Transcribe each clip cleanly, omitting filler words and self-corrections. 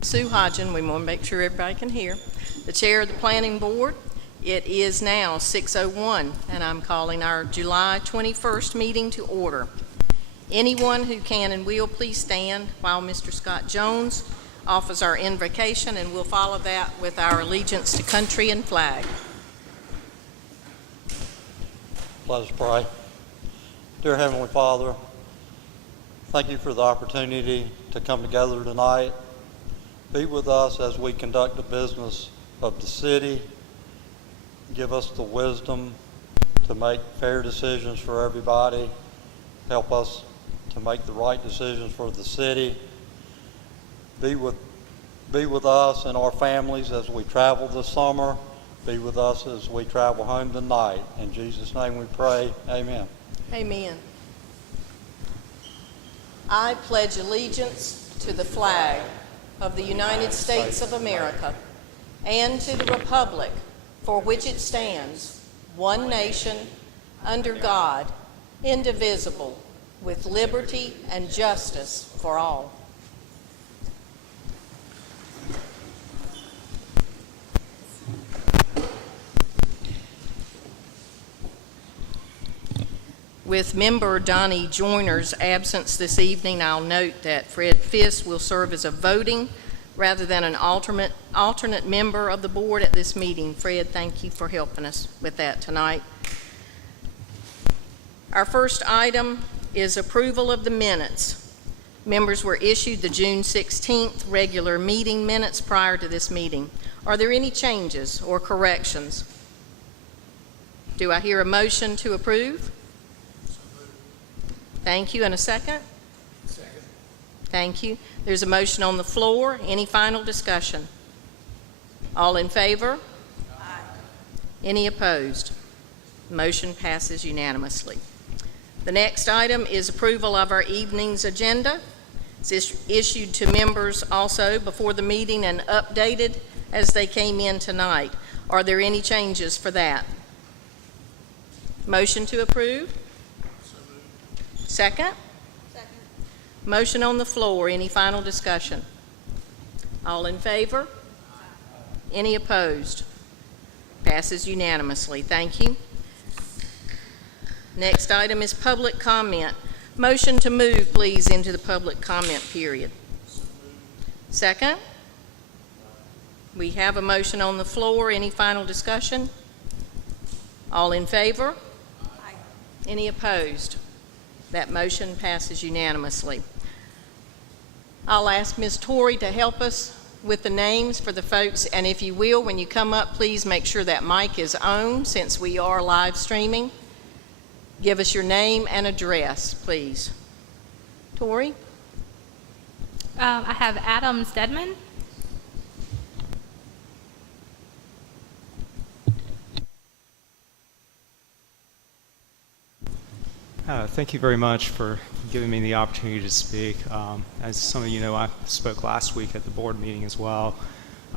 Sue Hodgen. We want to make sure everybody can hear. The chair of the planning board. It is now 6:01, and I'm calling our July 21st meeting to order. Anyone who can and will, please stand while Mr. Scott Jones offers our invocation, and we'll follow that with our allegiance to country and flag. Let us pray. Dear Heavenly Father, thank you for the opportunity to come together tonight. Be with us as we conduct the business of the city. Give us the wisdom to make fair decisions for everybody. Help us to make the right decisions for the city. Be with us and our families as we travel this summer. Be with us as we travel home tonight. In Jesus' name we pray. Amen. Amen. I pledge allegiance to the flag of the United States of America and to the republic for which it stands, one nation, under God, indivisible, with liberty and justice for all. With member Donnie Joyner's absence this evening, I'll note that Fred Fisk will serve as a voting rather than an alternate member of the board at this meeting. Fred, thank you for helping us with that tonight. Our first item is approval of the minutes. Members were issued the June 16th regular meeting minutes prior to this meeting. Are there any changes or corrections? Do I hear a motion to approve? Thank you. And a second? Second. Thank you. There's a motion on the floor. Any final discussion? All in favor? Aye. Any opposed? Motion passes unanimously. The next item is approval of our evening's agenda. It's issued to members also before the meeting and updated as they came in tonight. Are there any changes for that? Motion to approve? Second? Second. Motion on the floor. Any final discussion? All in favor? Aye. Any opposed? Passes unanimously. Thank you. Next item is public comment. Motion to move, please, into the public comment period. Second? We have a motion on the floor. Any final discussion? All in favor? Aye. Any opposed? That motion passes unanimously. I'll ask Ms. Torrey to help us with the names for the folks, and if you will, when you come up, please make sure that mic is on since we are live streaming. Give us your name and address, please. Torrey? I have Adam Stedman. Thank you very much for giving me the opportunity to speak. As some of you know, I spoke last week at the board meeting as well.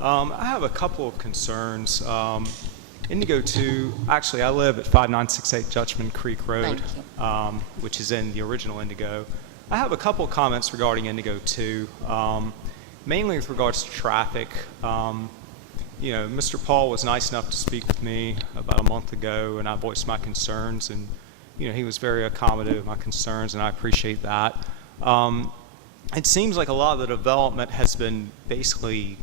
I have a couple of concerns. Indigo 2, actually I live at 5968 Dutchman Creek Road, which is in the original Indigo. I have a couple of comments regarding Indigo 2, mainly with regards to traffic. Mr. Paul was nice enough to speak with me about a month ago, and I voiced my concerns, and he was very accommodative of my concerns, and I appreciate that. It seems like a lot of the development has been basically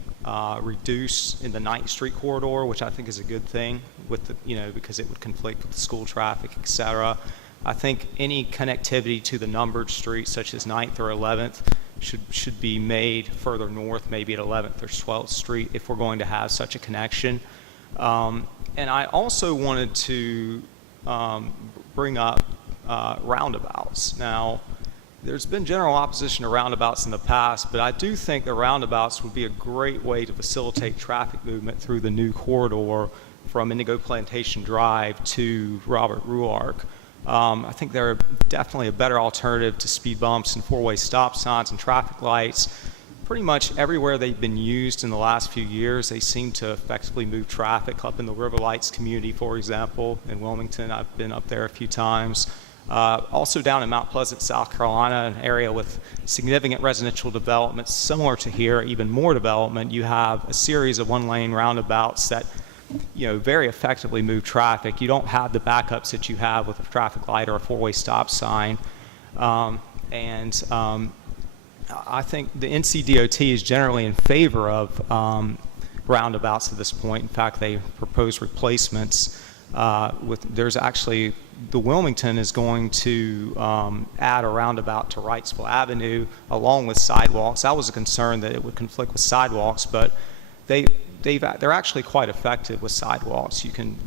reduced in the 9th Street corridor, which I think is a good thing with the, because it would conflict with the school traffic, etc. I think any connectivity to the numbered streets, such as 9th or 11th, should be made further north, maybe at 11th or 12th Street, if we're going to have such a connection. And I also wanted to bring up roundabouts. Now, there's been general opposition to roundabouts in the past, but I do think the roundabouts would be a great way to facilitate traffic movement through the new corridor from Indigo Plantation Drive to Robert Ruark. I think they're definitely a better alternative to speed bumps and four-way stop signs and traffic lights. Pretty much everywhere they've been used in the last few years, they seem to effectively move traffic. Up in the River Lights community, for example, in Wilmington, I've been up there a few times. Also down in Mount Pleasant, South Carolina, an area with significant residential development similar to here, even more development, you have a series of one-lane roundabouts that very effectively move traffic. You don't have the backups that you have with a traffic light or a four-way stop sign. I think the NCDOT is generally in favor of roundabouts at this point. In fact, they propose replacements. There's actually, the Wilmington is going to add a roundabout to Wrightsville Avenue along with sidewalks. That was a concern that it would conflict with sidewalks, but they're actually quite effective with sidewalks. You can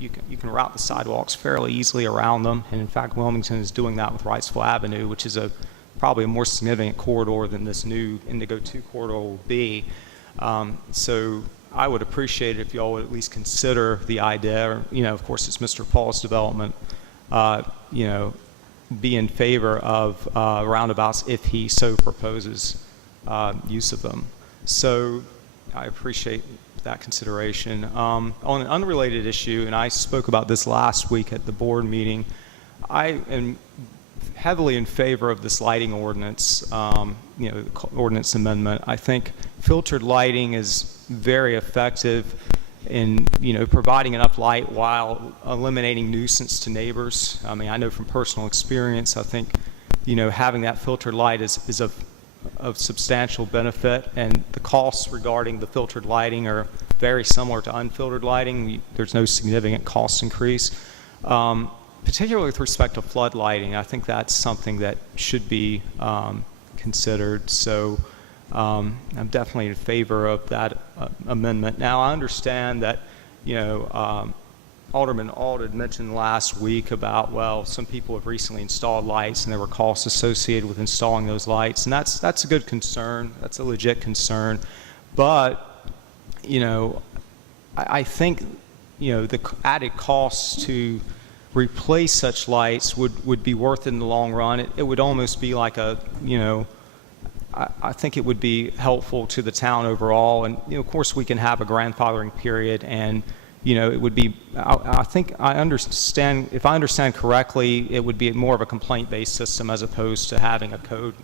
route the sidewalks fairly easily around them, and in fact, Wilmington is doing that with Wrightsville Avenue, which is probably a more significant corridor than this new Indigo 2 corridor will be. So I would appreciate it if y'all would at least consider the idea, or, of course, it's Mr. Paul's development, be in favor of roundabouts if he so proposes use of them. So I appreciate that consideration. On an unrelated issue, and I spoke about this last week at the board meeting, I am heavily in favor of this lighting ordinance, ordinance amendment. I think filtered lighting is very effective in, providing enough light while eliminating nuisance to neighbors. I mean, I know from personal experience, I think, having that filtered light is of substantial benefit, and the costs regarding the filtered lighting are very similar to unfiltered lighting. There's no significant cost increase. Particularly with respect to flood lighting, I think that's something that should be considered. So I'm definitely in favor of that amendment. Now, I understand that, Alderman Auld had mentioned last week about, well, some people have recently installed lights and there were costs associated with installing those lights, and that's a good concern. That's a legit concern. But, I think, the added costs to replace such lights would be worth it in the long run. It would almost be like I think it would be helpful to the town overall. And, of course, we can have a grandfathering period, and, it would be, I think I understand, if I understand correctly, it would be more of a complaint-based system as opposed to having a code,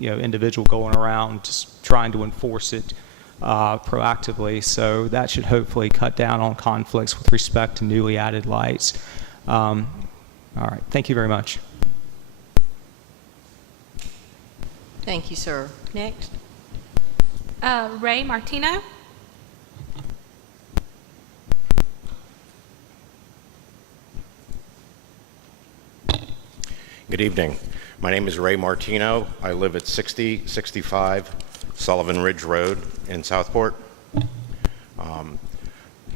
individual going around just trying to enforce it proactively. So that should hopefully cut down on conflicts with respect to newly added lights. All right. Thank you very much. Thank you, sir. Next. Ray Martino. Good evening. My name is Ray Martino. I live at 6065 Sullivan Ridge Road in Southport.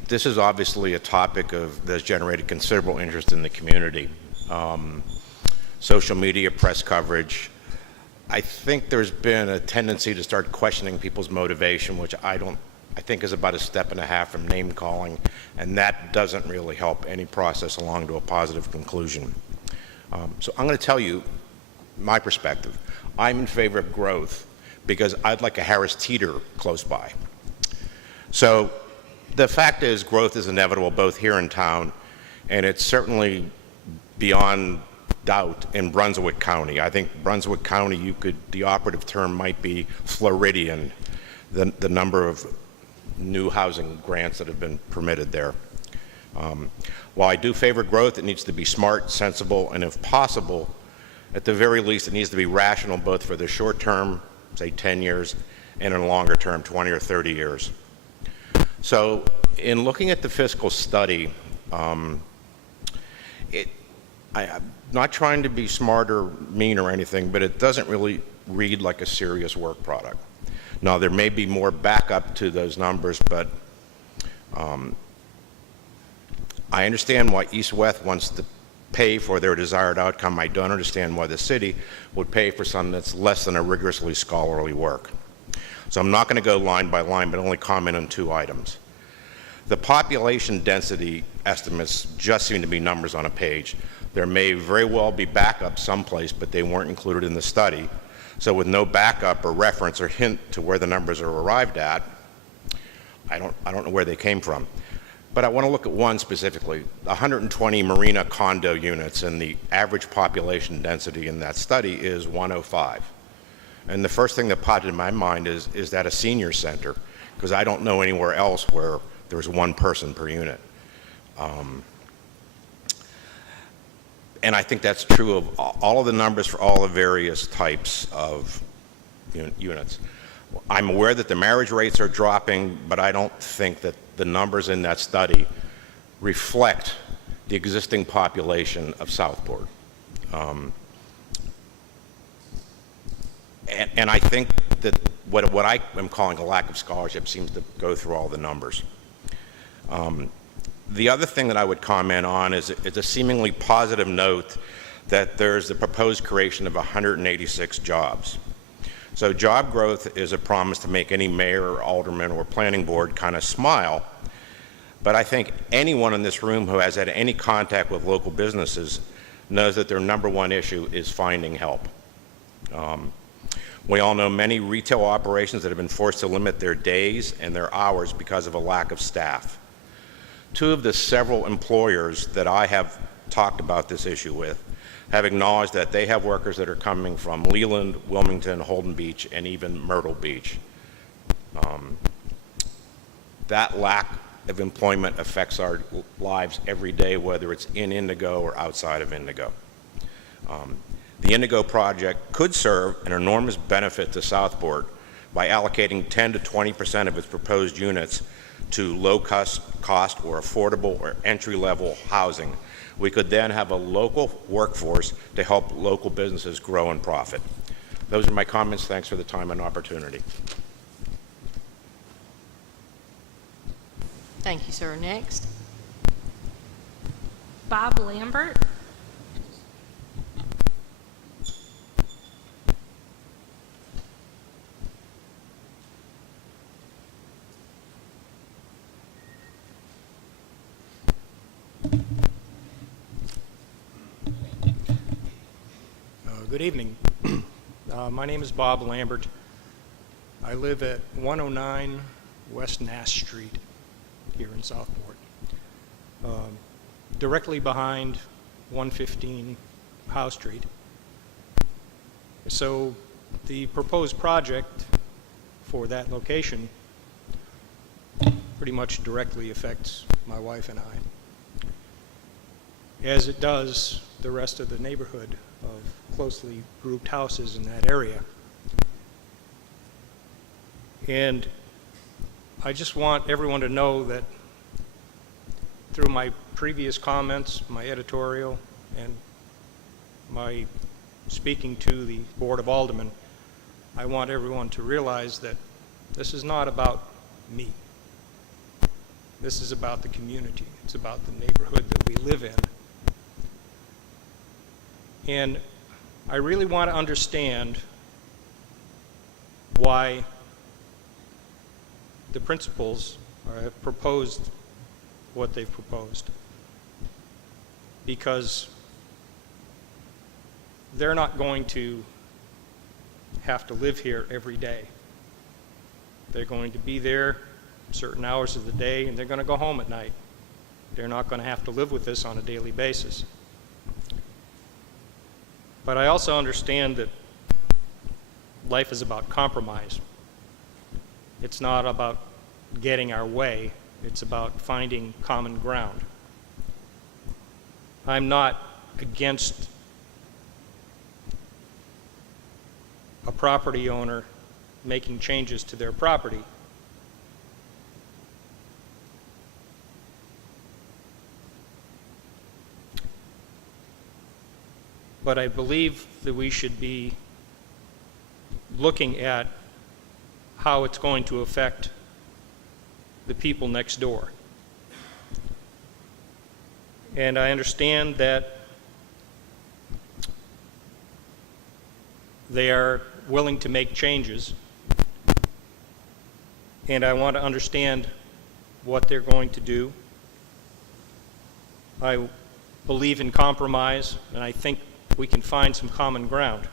This is obviously a topic that's generated considerable interest in the community. Social media, press coverage. I think there's been a tendency to start questioning people's motivation, which I think is about a step and a half from name calling, and that doesn't really help any process along to a positive conclusion. So I'm going to tell you my perspective. I'm in favor of growth because I'd like a Harris Teeter close by. So the fact is, growth is inevitable both here in town, and it's certainly beyond doubt in Brunswick County. I think Brunswick County, the operative term might be Floridian, the number of new housing grants that have been permitted there. While I do favor growth, it needs to be smart, sensible, and if possible, at the very least, it needs to be rational both for the short term, say 10 years, and in the longer term, 20 or 30 years. So in looking at the fiscal study, I'm not trying to be smart or mean or anything, but it doesn't really read like a serious work product. Now, there may be more backup to those numbers, but I understand why East West wants to pay for their desired outcome. I don't understand why the city would pay for something that's less than a rigorously scholarly work. So I'm not going to go line by line, but only comment on two items. The population density estimates just seem to be numbers on a page. There may very well be backup someplace, but they weren't included in the study. So with no backup or reference or hint to where the numbers are arrived at, I don't know where they came from. But I want to look at one specifically, 120 marina condo units, and the average population density in that study is 105. And the first thing that popped in my mind is that a senior center? Because I don't know anywhere else where there's one person per unit. And I think that's true of all of the numbers for all the various types of units. I'm aware that the marriage rates are dropping, but I don't think that the numbers in that study reflect the existing population of Southport. And I think that what I am calling a lack of scholarship seems to go through all the numbers. The other thing that I would comment on is a seemingly positive note that there's the proposed creation of 186 jobs. So job growth is a promise to make any mayor or alderman or planning board kind of smile. But I think anyone in this room who has had any contact with local businesses knows that their number one issue is finding help. We all know many retail operations that have been forced to limit their days and their hours because of a lack of staff. Two of the several employers that I have talked about this issue with have acknowledged that they have workers that are coming from Leland, Wilmington, Holden Beach, and even Myrtle Beach. That lack of employment affects our lives every day, whether it's in Indigo or outside of Indigo. The Indigo project could serve an enormous benefit to Southport by allocating 10 to 20% of its proposed units to low-cost or affordable or entry-level housing. We could then have a local workforce to help local businesses grow and profit. Those are my comments. Thanks for the time and opportunity. Thank you, sir. Next. Bob Lambert. Good evening. My name is Bob Lambert. I live at 109 West Nass Street here in Southport, directly behind 115 Howe Street. So the proposed project for that location pretty much directly affects my wife and I, as it does the rest of the neighborhood of closely grouped houses in that area. And I just want everyone to know that through my previous comments, my editorial, and my speaking to the Board of Aldermen, I want everyone to realize that this is not about me. This is about the community. It's about the neighborhood that we live in. And I really want to understand why the principals have proposed what they've proposed. Because they're not going to have to live here every day. They're going to be there certain hours of the day, and they're going to go home at night. They're not going to have to live with this on a daily basis. But I also understand that life is about compromise. It's not about getting our way. It's about finding common ground. I'm not against a property owner making changes to their property. But I believe that we should be looking at how it's going to affect the people next door. And I understand that they are willing to make changes, and I want to understand what they're going to do. I believe in compromise, and I think we can find some common ground.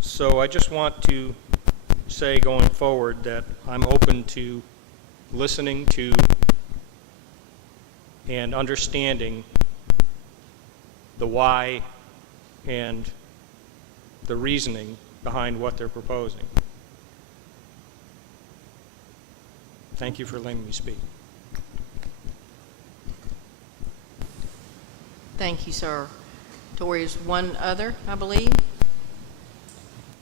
So I just want to say going forward that I'm open to listening to and understanding the why and the reasoning behind what they're proposing. Thank you for letting me speak. Thank you, sir. Tori, is one other, I believe?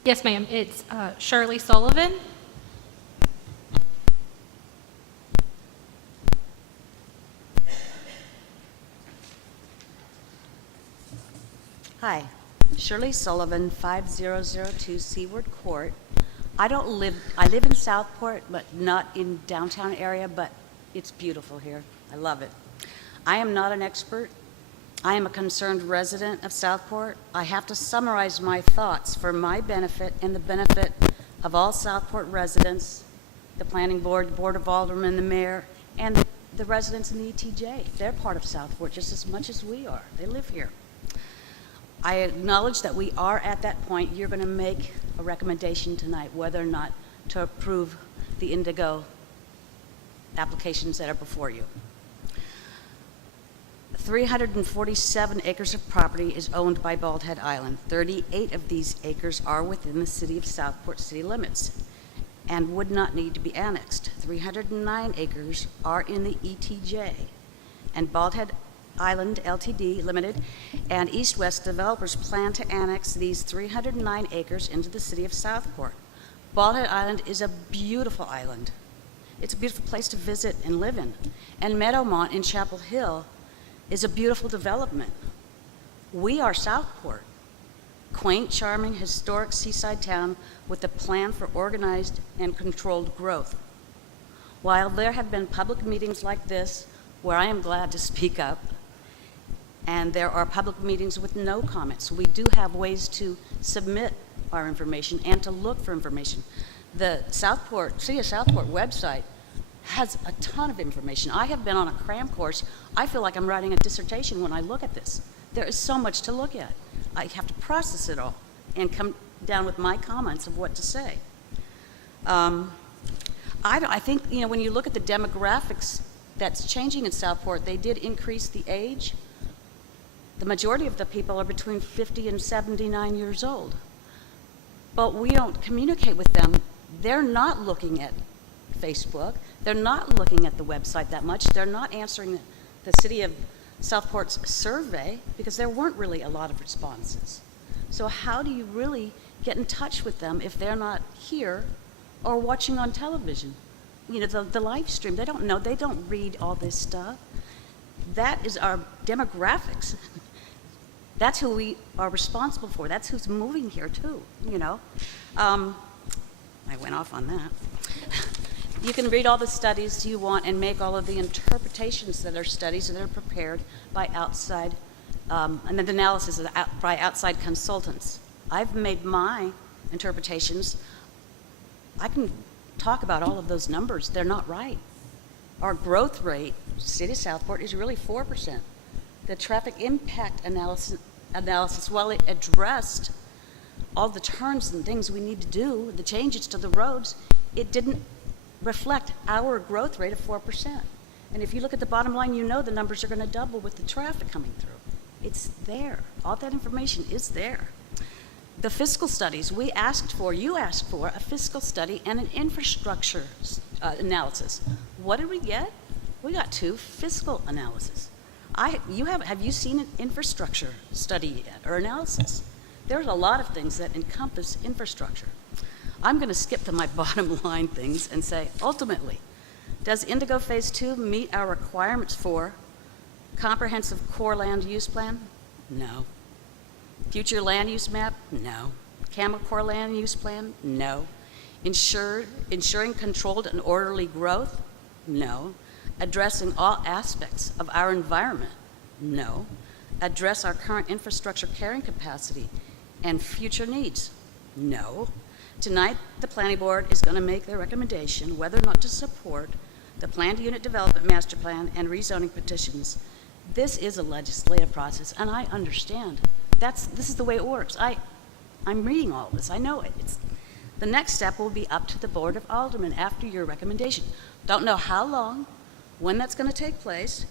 Yes, ma'am. It's Shirley Sullivan. Hi, Shirley Sullivan, 5002 Seaward Court. I live in Southport, but not in downtown area, but it's beautiful here. I love it. I am not an expert. I am a concerned resident of Southport. I have to summarize my thoughts for my benefit and the benefit of all Southport residents, the planning board, the board of aldermen, the mayor, and the residents in the ETJ. They're part of Southport just as much as we are. They live here. I acknowledge that we are at that point. You're going to make a recommendation tonight whether or not to approve the Indigo applications that are before you. 347 acres of property is owned by Bald Head Island. 38 of these acres are within the city of Southport city limits and would not need to be annexed. 309 acres are in the ETJ, and Bald Head Island Ltd. Limited and East West developers plan to annex these 309 acres into the city of Southport. Bald Head Island is a beautiful island. It's a beautiful place to visit and live in. And Meadowmont in Chapel Hill is a beautiful development. We are Southport, quaint, charming, historic seaside town with a plan for organized and controlled growth. While there have been public meetings like this where I am glad to speak up, and there are public meetings with no comments, we do have ways to submit our information and to look for information. The City of Southport website has a ton of information. I have been on a cram course. I feel like I'm writing a dissertation when I look at this. There is so much to look at. I have to process it all and come down with my comments of what to say. I think, when you look at the demographics that's changing in Southport, they did increase the age. The majority of the people are between 50 and 79 years old. But we don't communicate with them. They're not looking at Facebook. They're not looking at the website that much. They're not answering the City of Southport's survey because there weren't really a lot of responses. So how do you really get in touch with them if they're not here or watching on television? The live stream, they don't know. They don't read all this stuff. That is our demographics. That's who we are responsible for. That's who's moving here too, I went off on that. You can read all the studies you want and make all of the interpretations that are studies that are prepared by outside, and the analysis by outside consultants. I've made my interpretations. I can talk about all of those numbers. They're not right. Our growth rate, City of Southport, is really 4%. The traffic impact analysis, while it addressed all the turns and things we need to do, the changes to the roads, it didn't reflect our growth rate of 4%. And if you look at the bottom line, the numbers are going to double with the traffic coming through. It's there. All that information is there. The fiscal studies, you asked for a fiscal study and an infrastructure analysis. What did we get? We got 2 fiscal analyses. Have you seen an infrastructure study yet or analysis? There's a lot of things that encompass infrastructure. I'm going to skip to my bottom line things and say, ultimately, does Indigo Phase 2 meet our requirements for comprehensive core land use plan? No. Future land use map? No. Camel core land use plan? No. Ensuring controlled and orderly growth? No. Addressing all aspects of our environment? No. Address our current infrastructure carrying capacity and future needs? No. Tonight, the Planning Board is going to make their recommendation whether or not to support the Planned Unit Development Master Plan and rezoning petitions. This is a legislative process, and I understand. This is the way it works. I'm reading all of this. I know it. The next step will be up to the Board of Aldermen after your recommendation. Don't know how long, when that's going to take place,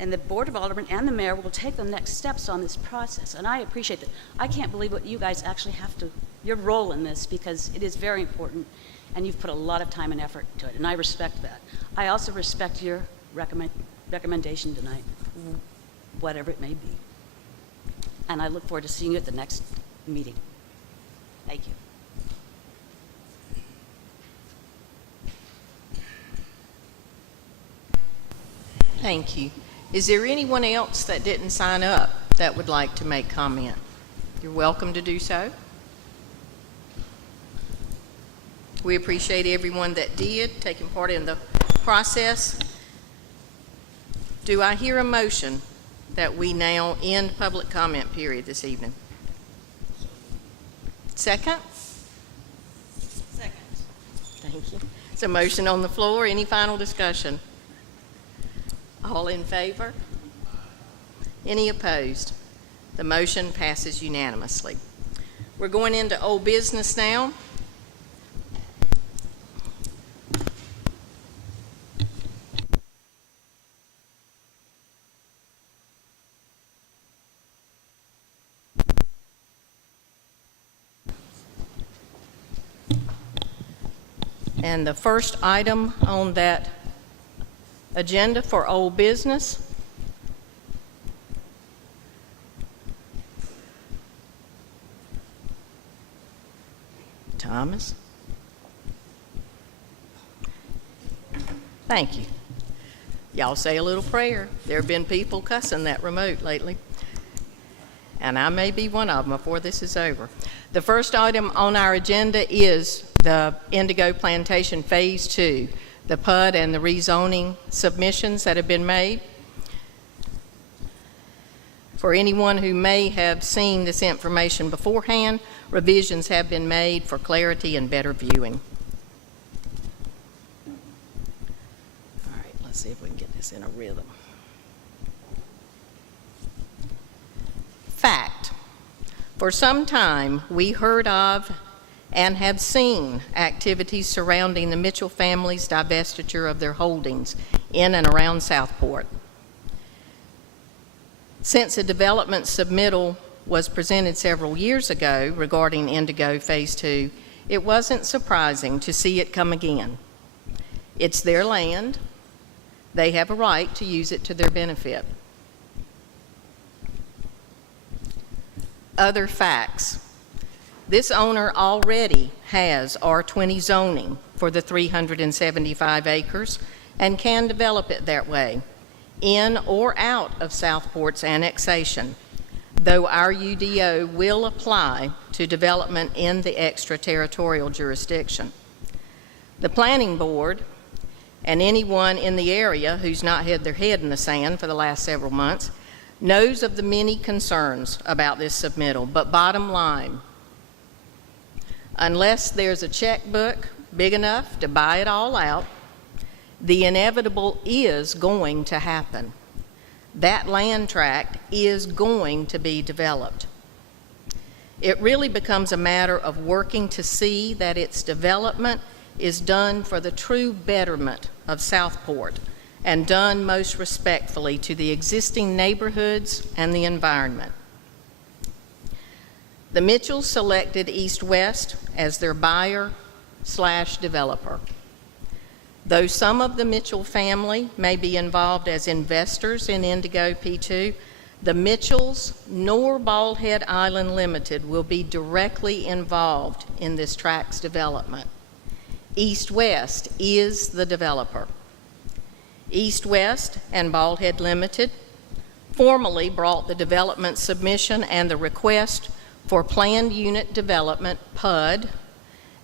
and the Board of Aldermen and the mayor will take the next steps on this process. And I appreciate that. I can't believe what you guys actually have to, your role in this, because it is very important, and you've put a lot of time and effort to it, and I respect that. I also respect your recommendation tonight, whatever it may be. And I look forward to seeing you at the next meeting. Thank you. Thank you. Is there anyone else that didn't sign up that would like to make comment? You're welcome to do so. We appreciate everyone that did, taking part in the process. Do I hear a motion that we now end public comment period this evening? Second? Second. Thank you. It's a motion on the floor. Any final discussion? All in favor? Any opposed? The motion passes unanimously. We're going into old business now. And the first item on that agenda for old business Thomas. Thank you. Y'all say a little prayer. There have been people cussing that remote lately, and I may be one of them before this is over. The first item on our agenda is the Indigo Plantation Phase 2, the PUD and the rezoning submissions that have been made. For anyone who may have seen this information beforehand, revisions have been made for clarity and better viewing. All right, let's see if we can get this in a rhythm. Fact. For some time, we heard of and have seen activities surrounding the Mitchell family's divestiture of their holdings in and around Southport. Since a development submittal was presented several years ago regarding Indigo Phase 2, it wasn't surprising to see it come again. It's their land. They have a right to use it to their benefit. Other facts. This owner already has R20 zoning for the 375 acres and can develop it that way, in or out of Southport's annexation, though our UDO will apply to development in the extraterritorial jurisdiction. The Planning Board and anyone in the area who's not had their head in the sand for the last several months knows of the many concerns about this submittal, but bottom line, unless there's a checkbook big enough to buy it all out, the inevitable is going to happen. That land tract is going to be developed. It really becomes a matter of working to see that its development is done for the true betterment of Southport and done most respectfully to the existing neighborhoods and the environment. The Mitchells selected East West as their buyer/developer. Though some of the Mitchell family may be involved as investors in Indigo P2, the Mitchells nor Bald Head Island Limited will be directly involved in this tract's development. East West is the developer. East West and Bald Head Limited formally brought the development submission and the request for planned unit development, PUD,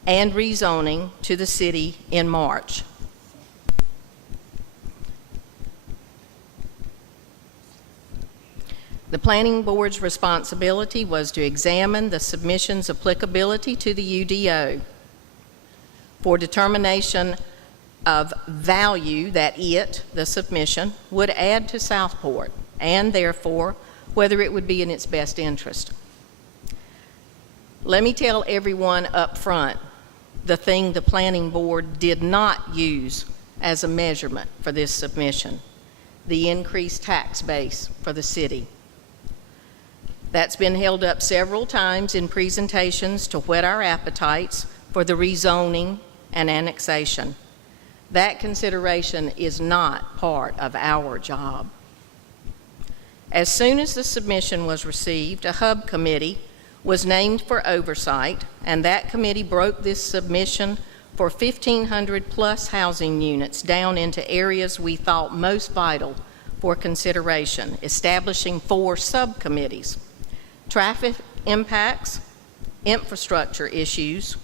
and rezoning to the city in March. The Planning Board's responsibility was to examine the submission's applicability to the UDO for determination of value that it, the submission, would add to Southport, and therefore whether it would be in its best interest. Let me tell everyone up front, the thing the planning board did not use as a measurement for this submission, the increased tax base for the city. That's been held up several times in presentations to whet our appetites for the rezoning and annexation. That consideration is not part of our job. As soon as the submission was received, a hub committee was named for oversight, and that committee broke this submission for 1,500 plus housing units down into areas we thought most vital for consideration, establishing 4 subcommittees: traffic impacts, infrastructure issues,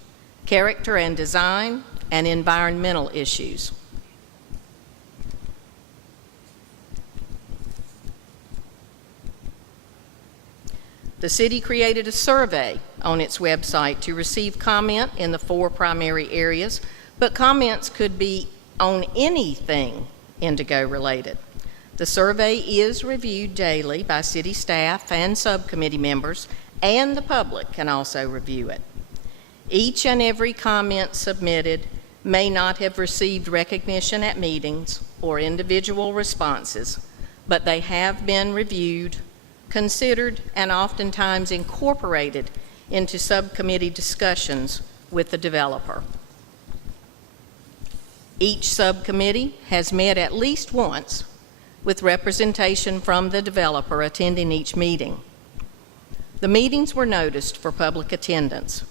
character and design, and environmental issues. The city created a survey on its website to receive comment in the 4 primary areas, but comments could be on anything Indigo related. The survey is reviewed daily by city staff and subcommittee members, and the public can also review it. Each and every comment submitted may not have received recognition at meetings or individual responses, but they have been reviewed, considered, and oftentimes incorporated into subcommittee discussions with the developer. Each subcommittee has met at least once, with representation from the developer attending each meeting. The meetings were noticed for public attendance.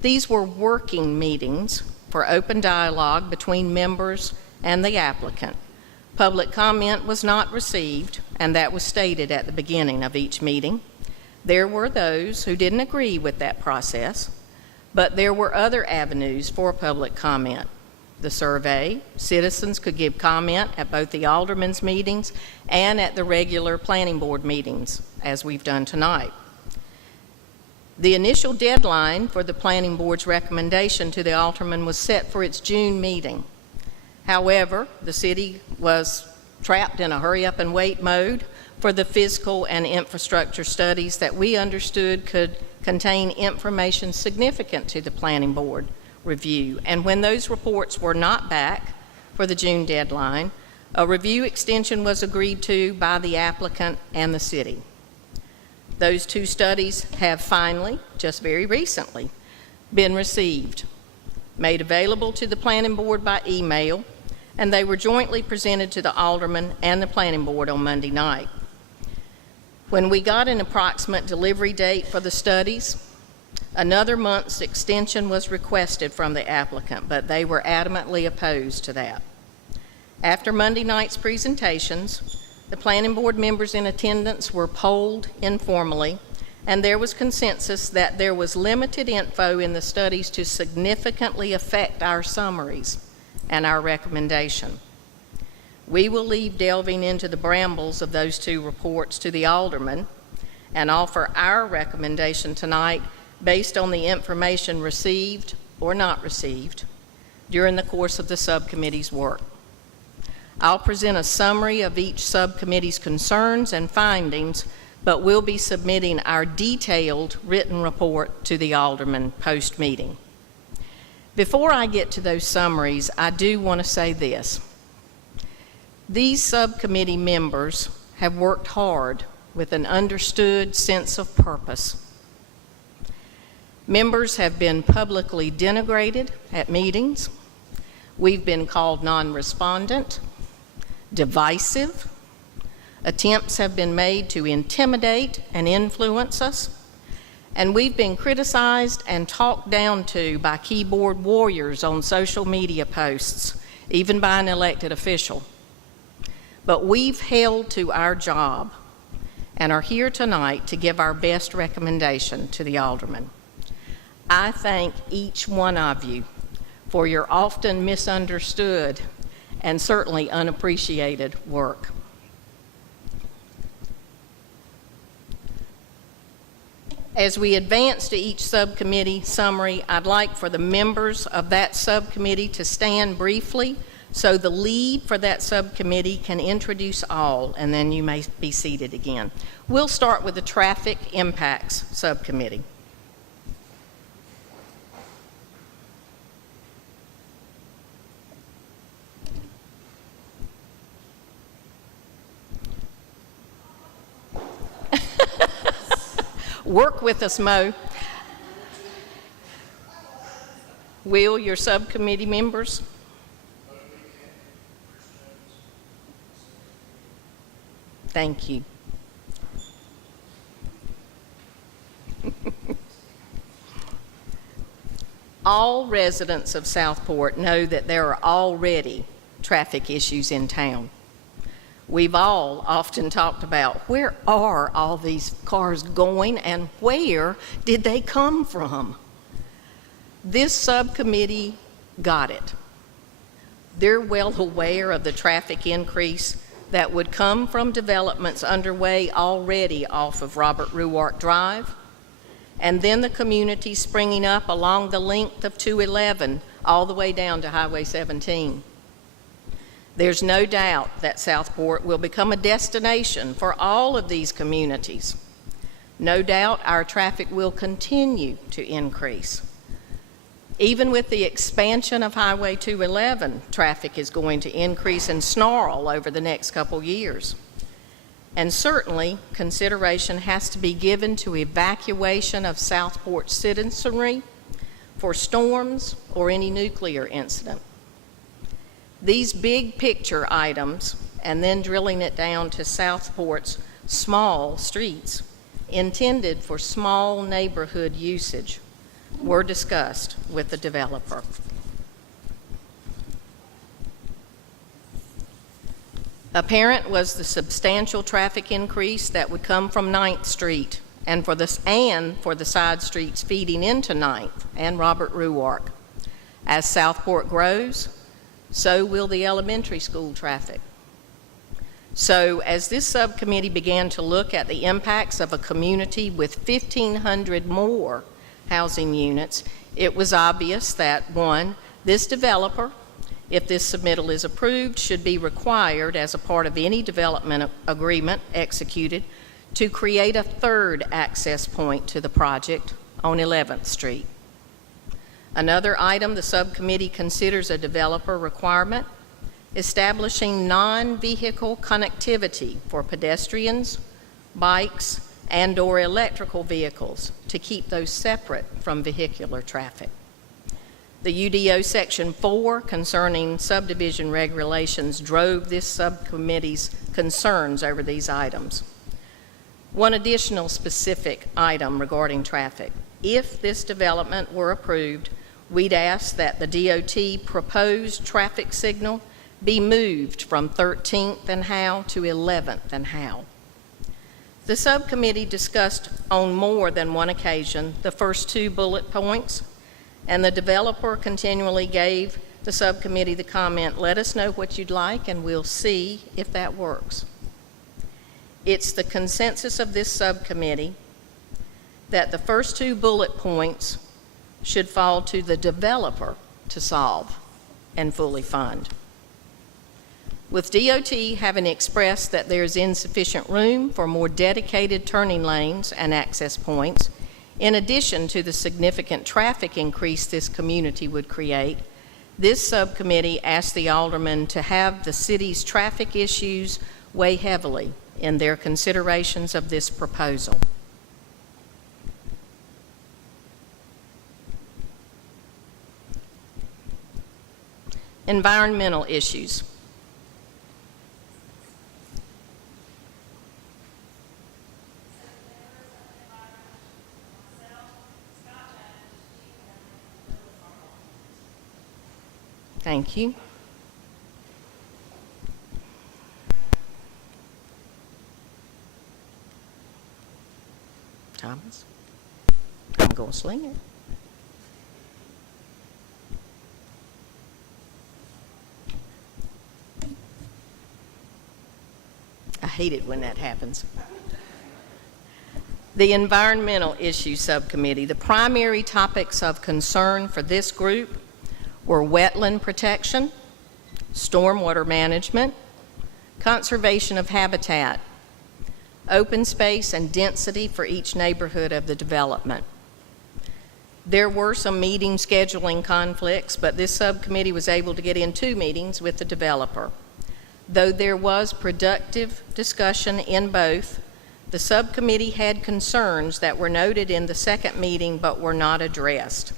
These were working meetings for open dialogue between members and the applicant. Public comment was not received, and that was stated at the beginning of each meeting. There were those who didn't agree with that process, but there were other avenues for public comment. The survey, citizens could give comment at both the aldermen's meetings and at the regular planning board meetings, as we've done tonight. The initial deadline for the planning board's recommendation to the alderman was set for its June meeting. However, the city was trapped in a hurry up and wait mode for the fiscal and infrastructure studies that we understood could contain information significant to the planning board review. And when those reports were not back for the June deadline, a review extension was agreed to by the applicant and the city. Those 2 studies have finally, just very recently, been received, made available to the planning board by email, and they were jointly presented to the alderman and the planning board on Monday night. When we got an approximate delivery date for the studies, another month's extension was requested from the applicant, but they were adamantly opposed to that. After Monday night's presentations, the planning board members in attendance were polled informally, and there was consensus that there was limited info in the studies to significantly affect our summaries and our recommendation. We will leave delving into the brambles of those 2 reports to the alderman and offer our recommendation tonight based on the information received or not received during the course of the subcommittee's work. I'll present a summary of each subcommittee's concerns and findings, but we'll be submitting our detailed written report to the alderman post-meeting. Before I get to those summaries, I do want to say this. These subcommittee members have worked hard with an understood sense of purpose. Members have been publicly denigrated at meetings. We've been called non-respondent, divisive. Attempts have been made to intimidate and influence us. And we've been criticized and talked down to by keyboard warriors on social media posts, even by an elected official. But we've held to our job and are here tonight to give our best recommendation to the alderman. I thank each one of you for your often misunderstood and certainly unappreciated work. As we advance to each subcommittee summary, I'd like for the members of that subcommittee to stand briefly so the lead for that subcommittee can introduce all, and then you may be seated again. We'll start with the Traffic Impacts Subcommittee. Work with us, Mo. Will, your subcommittee members? Thank you. All residents of Southport know that there are already traffic issues in town. We've all often talked about where are all these cars going and where did they come from? This subcommittee got it. They're well aware of the traffic increase that would come from developments underway already off of Robert Ruark Drive, and then the community springing up along the length of 211 all the way down to Highway 17. There's no doubt that Southport will become a destination for all of these communities. No doubt our traffic will continue to increase. Even with the expansion of Highway 211, traffic is going to increase and snarl over the next couple years. And certainly, consideration has to be given to evacuation of Southport citizenry for storms or any nuclear incident. These big picture items, and then drilling it down to Southport's small streets, intended for small neighborhood usage, were discussed with the developer. Apparent was the substantial traffic increase that would come from 9th Street and for the side streets feeding into 9th and Robert Ruark. As Southport grows, so will the elementary school traffic. So as this subcommittee began to look at the impacts of a community with 1,500 more housing units, it was obvious that, one, this developer, if this submittal is approved, should be required as a part of any development agreement executed to create a third access point to the project on 11th Street. Another item the subcommittee considers a developer requirement, establishing non-vehicle connectivity for pedestrians, bikes, and/or electrical vehicles to keep those separate from vehicular traffic. The UDO Section 4 concerning subdivision regulations drove this subcommittee's concerns over these items. One additional specific item regarding traffic. If this development were approved, we'd ask that the DOT proposed traffic signal be moved from 13th and Howe to 11th and Howe. The subcommittee discussed on more than one occasion the first two bullet points, and the developer continually gave the subcommittee the comment, let us know what you'd like and we'll see if that works. It's the consensus of this subcommittee that the first two bullet points should fall to the developer to solve and fully fund. With DOT having expressed that there is insufficient room for more dedicated turning lanes and access points, in addition to the significant traffic increase this community would create, this subcommittee asked the aldermen to have the city's traffic issues weigh heavily in their considerations of this proposal. Environmental issues. Thank you. Thomas, I'm going to sling it. I hate it when that happens. The Environmental Issues Subcommittee, the primary topics of concern for this group were wetland protection, stormwater management, conservation of habitat, open space and density for each neighborhood of the development. There were some meeting scheduling conflicts, but this subcommittee was able to get in 2 meetings with the developer. Though there was productive discussion in both, The subcommittee had concerns that were noted in the second meeting but were not addressed.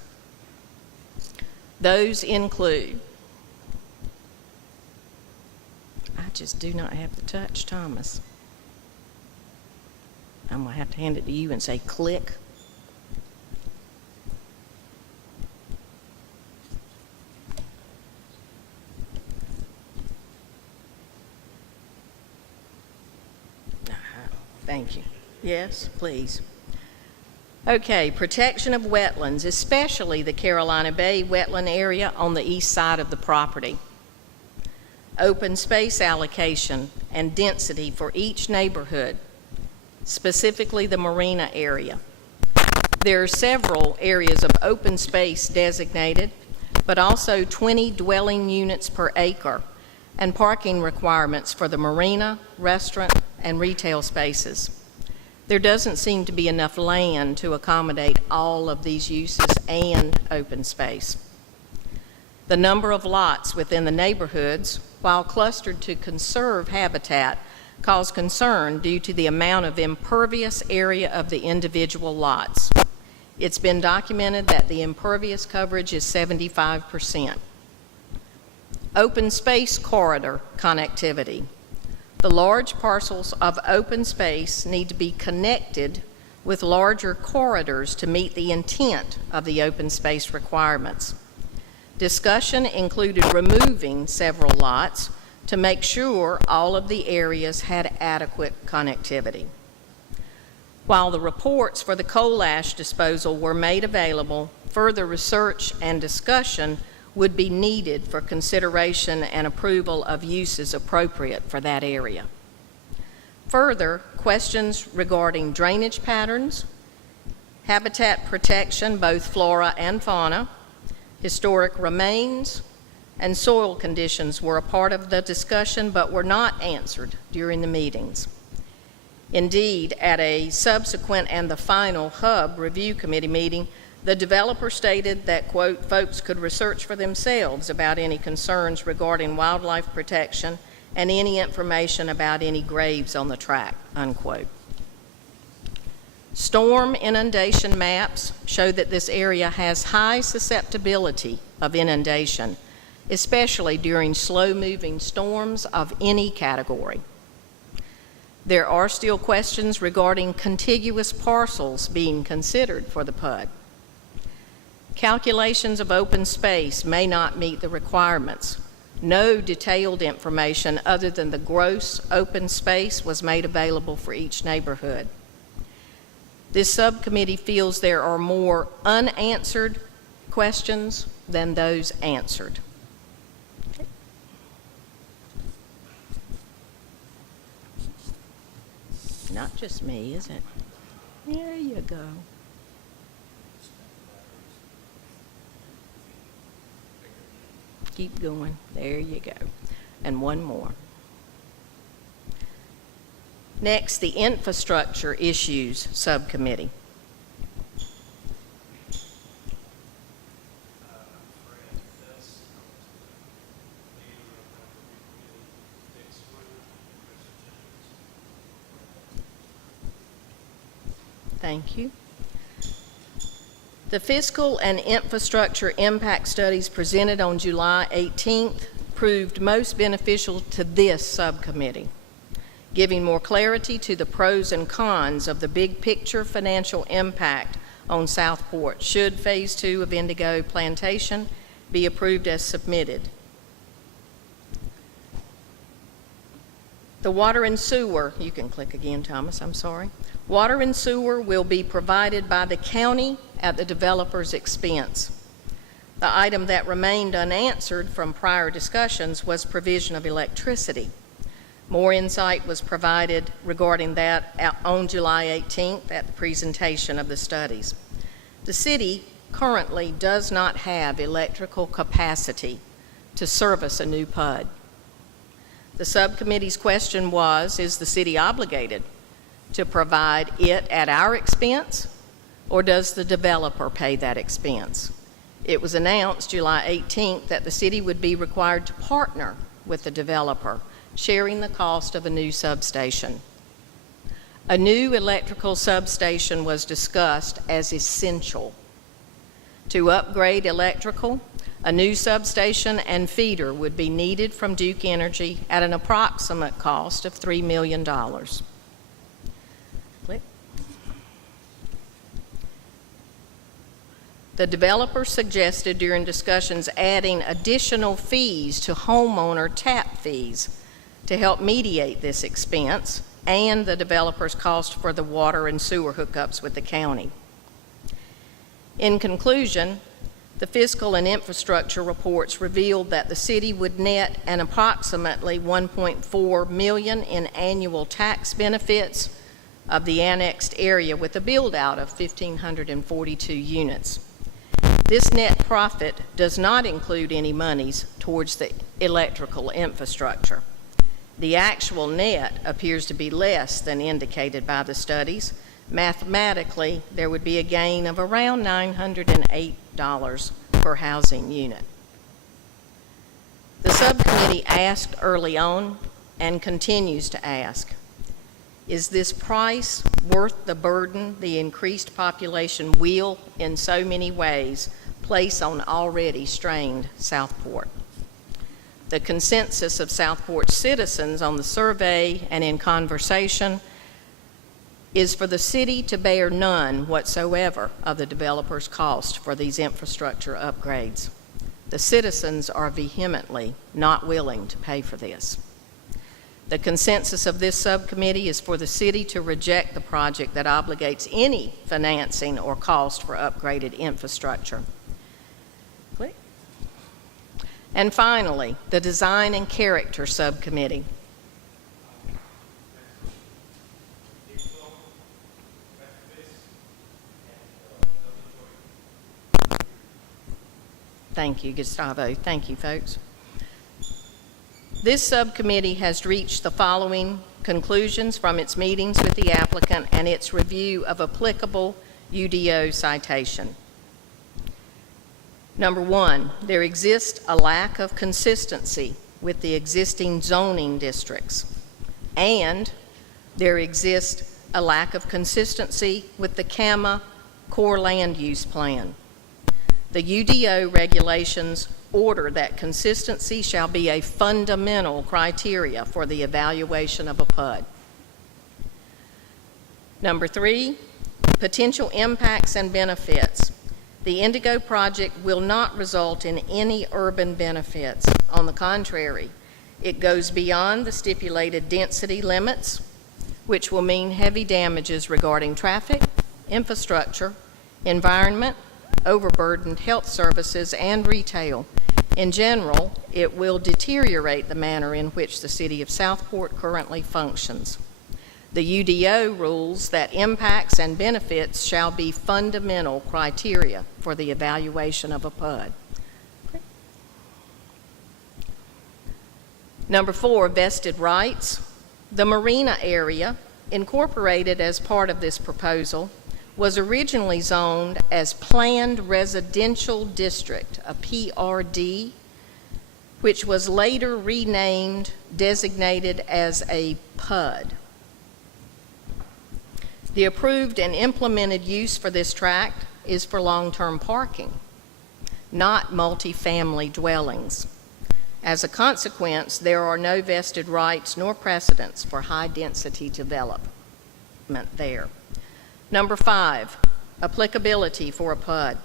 Those include, I just do not have the touch, Thomas. I'm going to have to hand it to you and say click. Thank you. Yes, please. Okay, protection of wetlands, especially the Carolina Bay wetland area on the east side of the property. Open space allocation and density for each neighborhood, specifically the marina area. There are several areas of open space designated, but also 20 dwelling units per acre and parking requirements for the marina, restaurant, and retail spaces. There doesn't seem to be enough land to accommodate all of these uses and open space. The number of lots within the neighborhoods, while clustered to conserve habitat, cause concern due to the amount of impervious area of the individual lots. It's been documented that the impervious coverage is 75%. Open space corridor connectivity. The large parcels of open space need to be connected with larger corridors to meet the intent of the open space requirements. Discussion included removing several lots to make sure all of the areas had adequate connectivity. While the reports for the coal ash disposal were made available, further research and discussion would be needed for consideration and approval of uses appropriate for that area. Further, questions regarding drainage patterns, habitat protection, both flora and fauna, historic remains, and soil conditions were a part of the discussion but were not answered during the meetings. Indeed, at a subsequent and the final HUB Review Committee meeting, the developer stated that, quote, folks could research for themselves about any concerns regarding wildlife protection and any information about any graves on the tract, unquote. Storm inundation maps show that this area has high susceptibility of inundation, especially during slow-moving storms of any category. There are still questions regarding contiguous parcels being considered for the PUD. Calculations of open space may not meet the requirements. No detailed information other than the gross open space was made available for each neighborhood. This subcommittee feels there are more unanswered questions than those answered. Not just me, is it? There you go. Keep going. There you go. And one more. Next, the Infrastructure Issues Subcommittee. Thank you. The fiscal and infrastructure impact studies presented on July 18th proved most beneficial to this subcommittee, giving more clarity to the pros and cons of the big picture financial impact on Southport should Phase 2 of Indigo Plantation be approved as submitted. The water and sewer, you can click again, Thomas, I'm sorry. Water and sewer will be provided by the county at the developer's expense. The item that remained unanswered from prior discussions was provision of electricity. More insight was provided regarding that on July 18th at the presentation of the studies. The city currently does not have electrical capacity to service a new PUD. The subcommittee's question was, is the city obligated to provide it at our expense, or does the developer pay that expense? It was announced July 18th that the city would be required to partner with the developer, sharing the cost of a new substation. A new electrical substation was discussed as essential. To upgrade electrical, a new substation and feeder would be needed from Duke Energy at an approximate cost of $3 million. Click. The developer suggested during discussions adding additional fees to homeowner tap fees to help mediate this expense and the developer's cost for the water and sewer hookups with the county. In conclusion, the fiscal and infrastructure reports revealed that the city would net an approximately $1.4 million in annual tax benefits of the annexed area with a build-out of 1,542 units. This net profit does not include any monies towards the electrical infrastructure. The actual net appears to be less than indicated by the studies. Mathematically, there would be a gain of around $908 per housing unit. The subcommittee asked early on and continues to ask, is this price worth the burden the increased population will, in so many ways, place on already strained Southport? The consensus of Southport citizens on the survey and in conversation is for the city to bear none whatsoever of the developer's cost for these infrastructure upgrades. The citizens are vehemently not willing to pay for this. The consensus of this subcommittee is for the city to reject the project that obligates any financing or cost for upgraded infrastructure. Click. And finally, the Design and Character Subcommittee. Thank you, Gustavo. Thank you, folks. This subcommittee has reached the following conclusions from its meetings with the applicant and its review of applicable UDO citation. Number one, there exists a lack of consistency with the existing zoning districts, and there exists a lack of consistency with the CAMA Core Land Use Plan. The UDO regulations order that consistency shall be a fundamental criteria for the evaluation of a PUD. Number three, potential impacts and benefits. The Indigo project will not result in any urban benefits. On the contrary, it goes beyond the stipulated density limits, which will mean heavy damages regarding traffic, infrastructure, environment, overburdened health services, and retail. In general, it will deteriorate the manner in which the city of Southport currently functions. The UDO rules that impacts and benefits shall be fundamental criteria for the evaluation of a PUD. Number four, vested rights. The marina area, incorporated as part of this proposal, was originally zoned as Planned Residential District, a PRD, which was later renamed, designated as a PUD. The approved and implemented use for this tract is for long-term parking, not multifamily dwellings. As a consequence, there are no vested rights nor precedents for high-density development there. Number five, applicability for a PUD.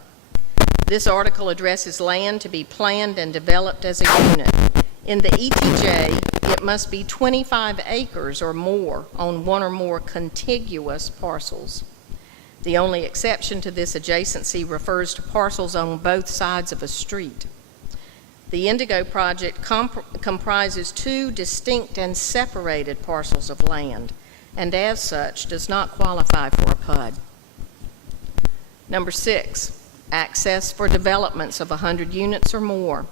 This article addresses land to be planned and developed as a unit. In the ETJ, it must be 25 acres or more on one or more contiguous parcels. The only exception to this adjacency refers to parcels on both sides of a street. The Indigo project comprises two distinct and separated parcels of land, and as such does not qualify for a PUD. Number six, access for developments of 100 units or more.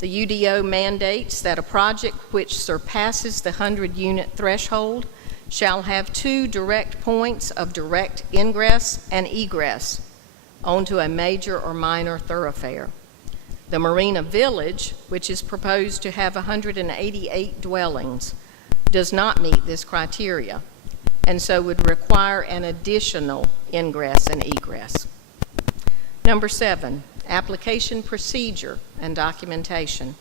The UDO mandates that a project which surpasses the 100-unit threshold shall have two direct points of direct ingress and egress onto a major or minor thoroughfare. The Marina Village, which is proposed to have 188 dwellings, does not meet this criteria. and so would require an additional ingress and egress. Number 7, application procedure and documentation.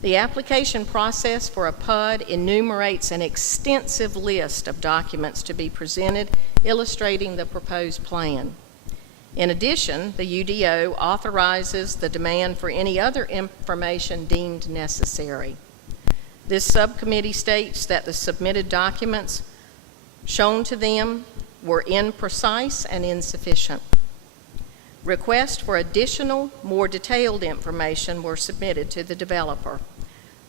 The application process for a PUD enumerates an extensive list of documents to be presented illustrating the proposed plan. In addition, the UDO authorizes the demand for any other information deemed necessary. This subcommittee states that the submitted documents shown to them were imprecise and insufficient. Requests for additional, more detailed information were submitted to the developer.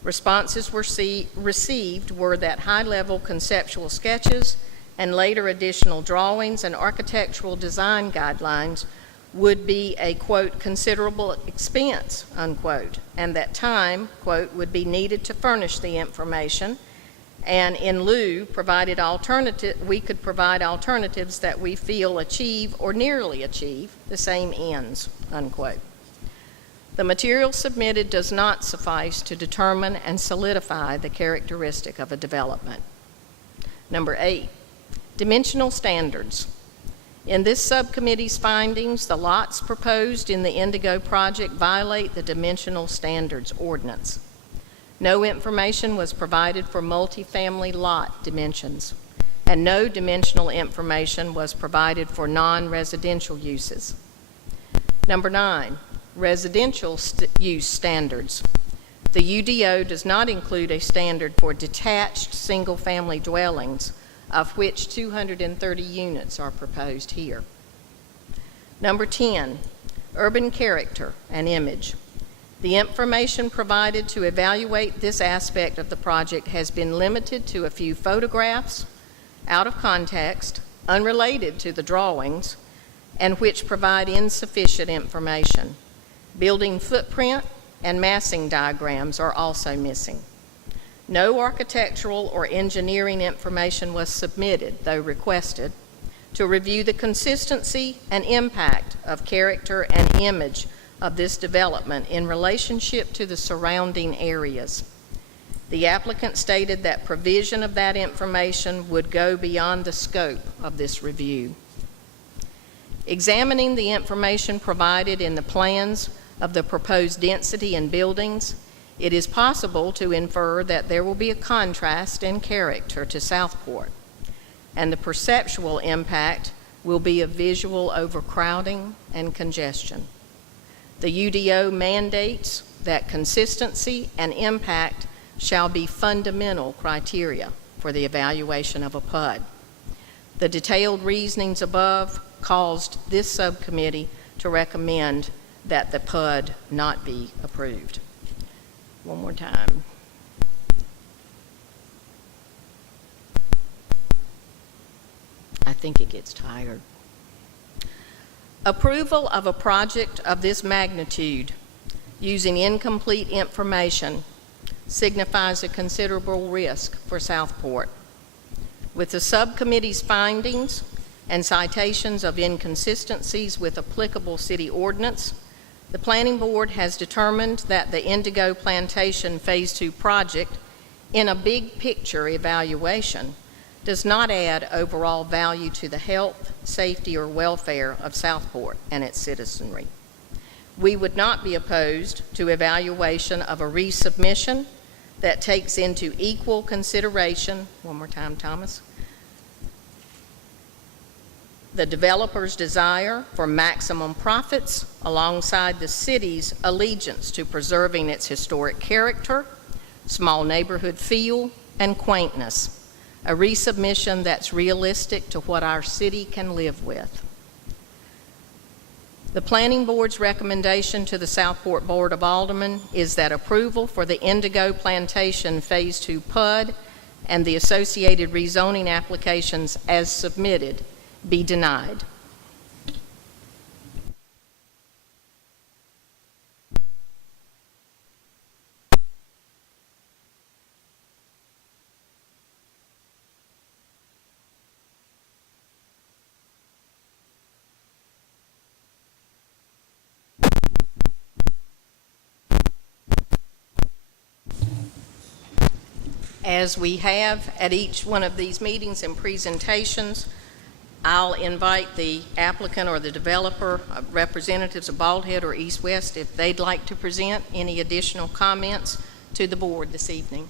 Responses received were that high-level conceptual sketches and later additional drawings and architectural design guidelines would be a, quote, considerable expense, unquote, and that time, quote, would be needed to furnish the information, and in lieu, we could provide alternatives that we feel achieve or nearly achieve the same ends, unquote. The material submitted does not suffice to determine and solidify the characteristic of a development. Number 8, dimensional standards. In this subcommittee's findings, the lots proposed in the Indigo project violate the dimensional standards ordinance. No information was provided for multifamily lot dimensions, and no dimensional information was provided for non-residential uses. Number 9, residential use standards. The UDO does not include a standard for detached single-family dwellings, of which 230 units are proposed here. Number 10, urban character and image. The information provided to evaluate this aspect of the project has been limited to a few photographs, out of context, unrelated to the drawings, and which provide insufficient information. Building footprint and massing diagrams are also missing. No architectural or engineering information was submitted, though requested, to review the consistency and impact of character and image of this development in relationship to the surrounding areas. The applicant stated that provision of that information would go beyond the scope of this review. Examining the information provided in the plans of the proposed density in buildings, it is possible to infer that there will be a contrast in character to Southport, and the perceptual impact will be of visual overcrowding and congestion. The UDO mandates that consistency and impact shall be fundamental criteria for the evaluation of a PUD. The detailed reasonings above caused this subcommittee to recommend that the PUD not be approved. One more time. I think it gets tired. Approval of a project of this magnitude using incomplete information signifies a considerable risk for Southport. With the subcommittee's findings and citations of inconsistencies with applicable city ordinance, the Planning Board has determined that the Indigo Plantation Phase 2 project, in a big picture evaluation, does not add overall value to the health, safety, or welfare of Southport and its citizenry. We would not be opposed to evaluation of a resubmission that takes into equal consideration, one more time, Thomas, the developer's desire for maximum profits alongside the city's allegiance to preserving its historic character, small neighborhood feel, and quaintness. A resubmission that's realistic to what our city can live with. The Planning Board's recommendation to the Southport Board of Aldermen is that approval for the Indigo Plantation Phase 2 PUD and the associated rezoning applications as submitted be denied. As we have at each one of these meetings and presentations, I'll invite the applicant or the developer, representatives of Bald Head or East West, if they'd like to present any additional comments to the board this evening.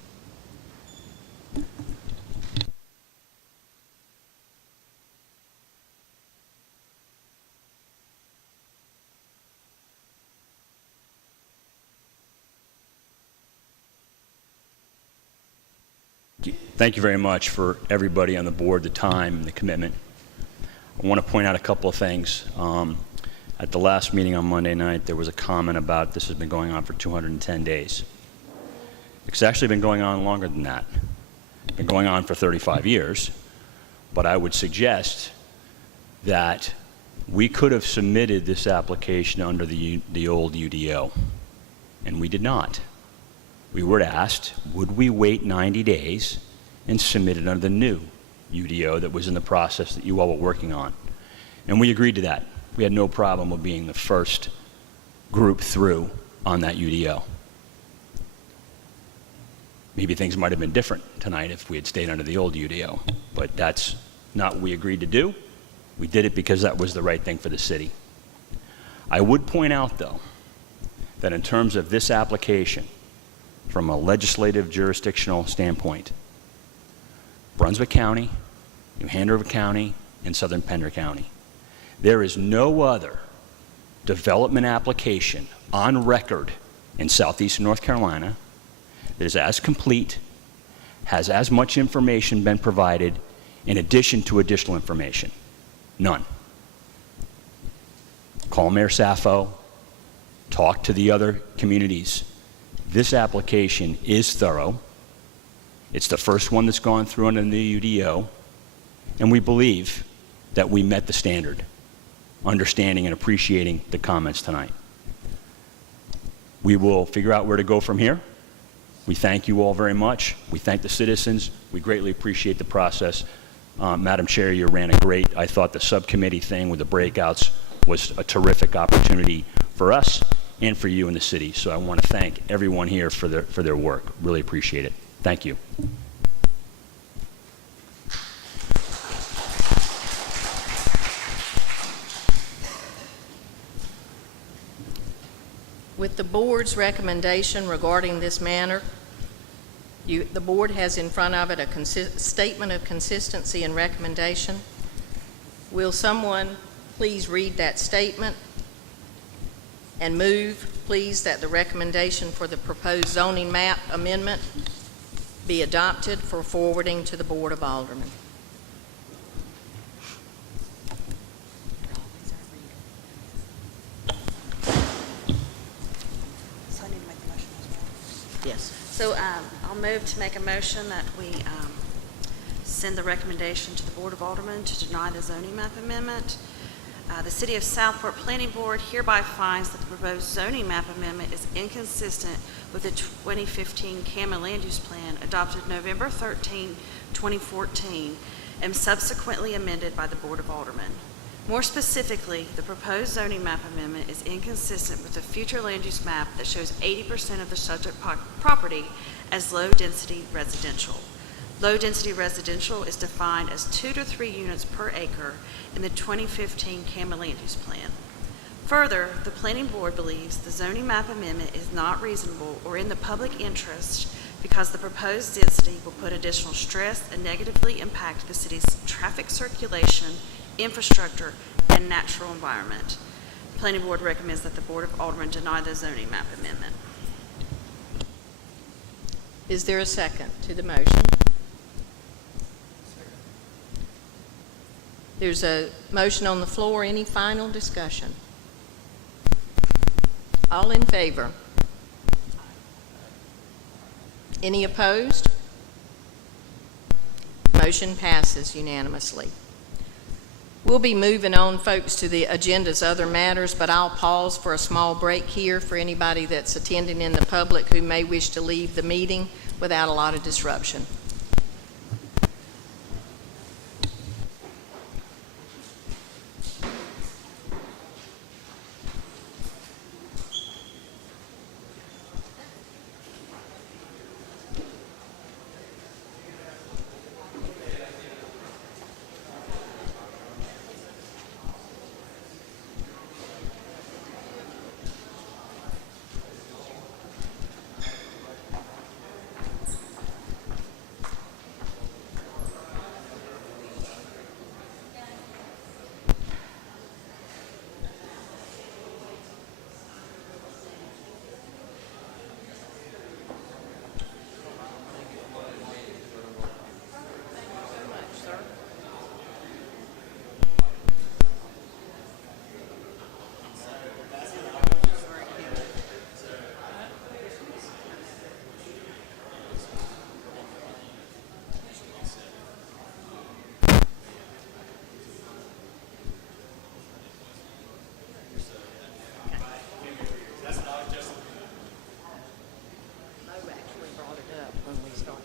Thank you very much for everybody on the board, the time and the commitment. I want to point out a couple of things. At the last meeting on Monday night, there was a comment about this has been going on for 210 days. It's actually been going on longer than that. It's been going on for 35 years. But I would suggest that we could have submitted this application under the old UDO, and we did not. We were asked, would we wait 90 days and submit it under the new UDO that was in the process that you all were working on? And we agreed to that. We had no problem with being the first group through on that UDO. Maybe things might have been different tonight if we had stayed under the old UDO, but that's not what we agreed to do. We did it because that was the right thing for the city. I would point out, though, that in terms of this application, from a legislative jurisdictional standpoint, Brunswick County, New Hanover County, and Southern Pender County, there is no other development application on record in southeastern North Carolina that is as complete, has as much information been provided in addition to additional information. None. Call Mayor Sappho, talk to the other communities. This application is thorough. It's the first one that's gone through under the UDO, and we believe that we met the standard, understanding and appreciating the comments tonight. We will figure out where to go from here. We thank you all very much. We thank the citizens. We greatly appreciate the process. Madam Chair, you ran a great, I thought the subcommittee thing with the breakouts was a terrific opportunity for us and for you in the city. So I want to thank everyone here for their work. Really appreciate it. Thank you. With the board's recommendation regarding this matter, the board has in front of it a statement of consistency and recommendation. Will someone please read that statement and move, please, that the recommendation for the proposed zoning map amendment be adopted for forwarding to the Board of Aldermen? So I need to make the motion as well. Yes. So I'll move to make a motion that we send the recommendation to the Board of Aldermen to deny the zoning map amendment. The City of Southport Planning Board hereby finds that the proposed zoning map amendment is inconsistent with the 2015 CAMA Land Use Plan adopted November 13, 2014, and subsequently amended by the Board of Aldermen. More specifically, the proposed zoning map amendment is inconsistent with the future land use map that shows 80% of the subject property as low-density residential. Low-density residential is defined as 2 to 3 units per acre in the 2015 CAMA Land Use Plan. Further, the Planning Board believes the zoning map amendment is not reasonable or in the public interest because the proposed density will put additional stress and negatively impact the city's traffic circulation, infrastructure, and natural environment. The Planning Board recommends that the Board of Aldermen deny the zoning map amendment. Is there a second to the motion? There's a motion on the floor. Any final discussion? All in favor? Any opposed? Motion passes unanimously. We'll be moving on, folks, to the agenda's other matters, but I'll pause for a small break here for anybody that's attending in the public who may wish to leave the meeting without a lot of disruption. when we start.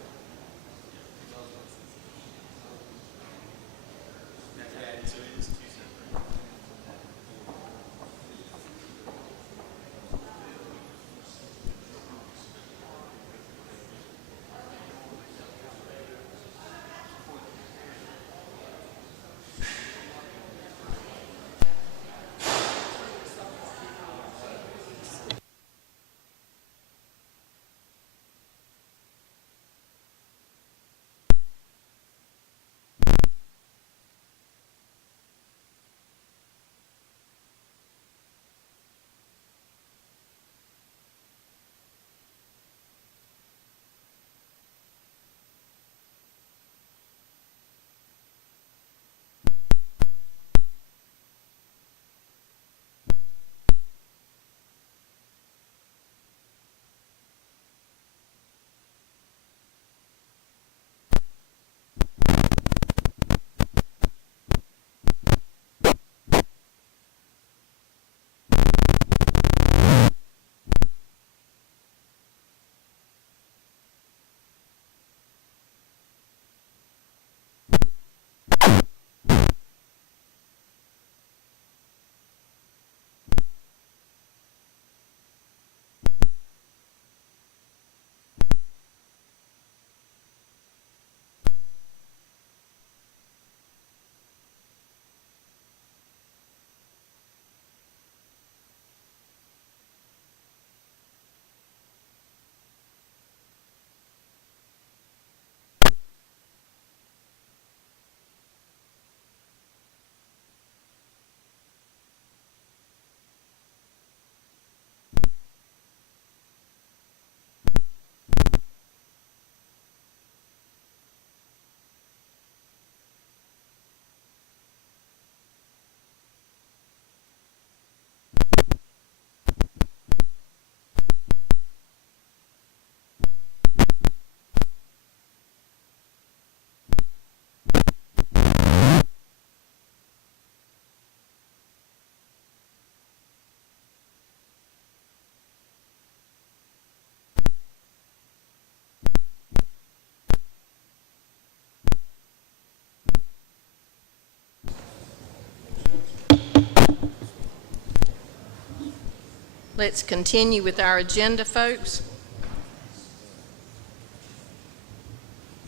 Let's continue with our agenda, folks.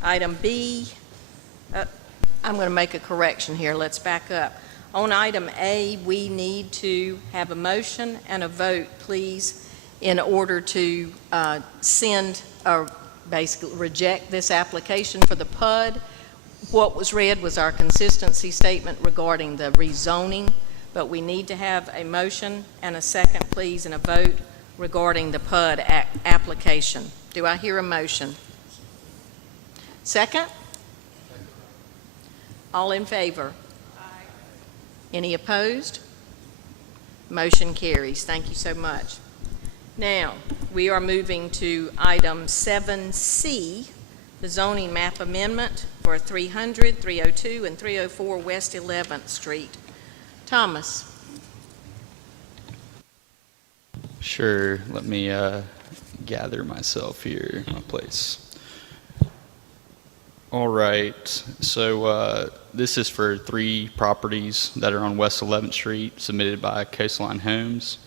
Item B, I'm going to make a correction here. Let's back up. On item A, we need to have a motion and a vote, please, in order to send or basically reject this application for the PUD. What was read was our consistency statement regarding the rezoning, but we need to have a motion and a second, please, and a vote regarding the PUD application. Do I hear a motion? Second? All in favor? Aye. Any opposed? Motion carries. Thank you so much. Now, we are moving to item 7C, the zoning map amendment for 300, 302, and 304 West 11th Street. Thomas. Sure. Let me gather myself here, my place. All right. So this is for 3 properties that are on West 11th Street, submitted by Coastline Homes.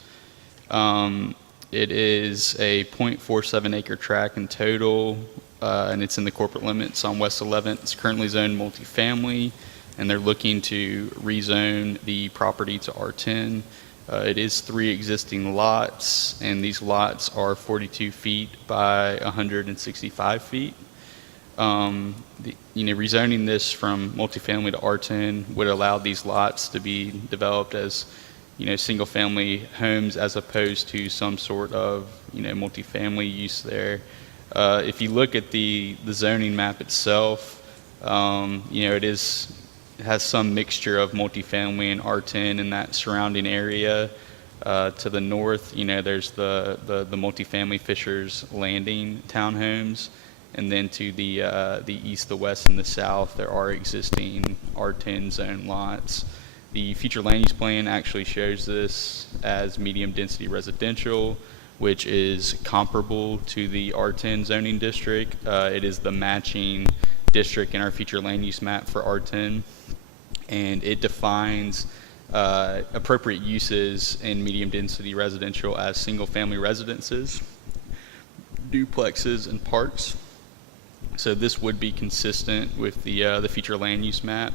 It is a 0.47 acre tract in total, and it's in the corporate limits on West 11th. It's currently zoned multifamily, and they're looking to rezone the property to R10. It is 3 existing lots, and these lots are 42 feet by 165 feet. Rezoning this from multifamily to R10 would allow these lots to be developed as, single-family homes as opposed to some sort of, multifamily use there. If you look at the zoning map itself, it has some mixture of multifamily and R10 in that surrounding area. To the north, there's the multifamily Fisher's Landing townhomes, and then to the east, the west, and the south, there are existing R10 zone lots. The future land use plan actually shows this as medium density residential. which is comparable to the R10 zoning district. It is the matching district in our future land use map for R10, and it defines appropriate uses in medium density residential as single family residences, duplexes, and parks. So this would be consistent with the future land use map.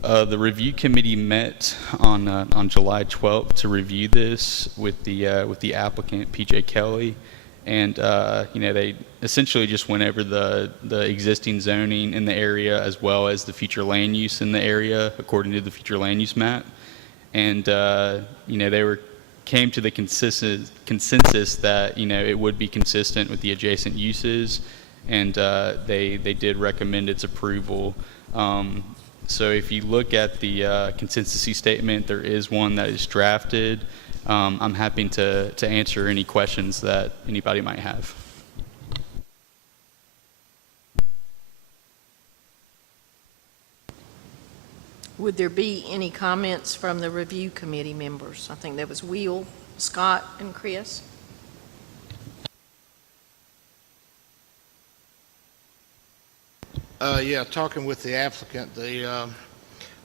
The review committee met on July 12th to review this with the applicant PJ Kelly, and they essentially just went over the existing zoning in the area as well as the future land use in the area according to the future land use map, and they came to the consensus that it would be consistent with the adjacent uses, and they did recommend its approval. So if you look at the consistency statement, there is one that is drafted. I'm happy to answer any questions that anybody might have. Would there be any comments from the review committee members? I think there was Will, Scott, and Chris. Yeah, talking with the applicant,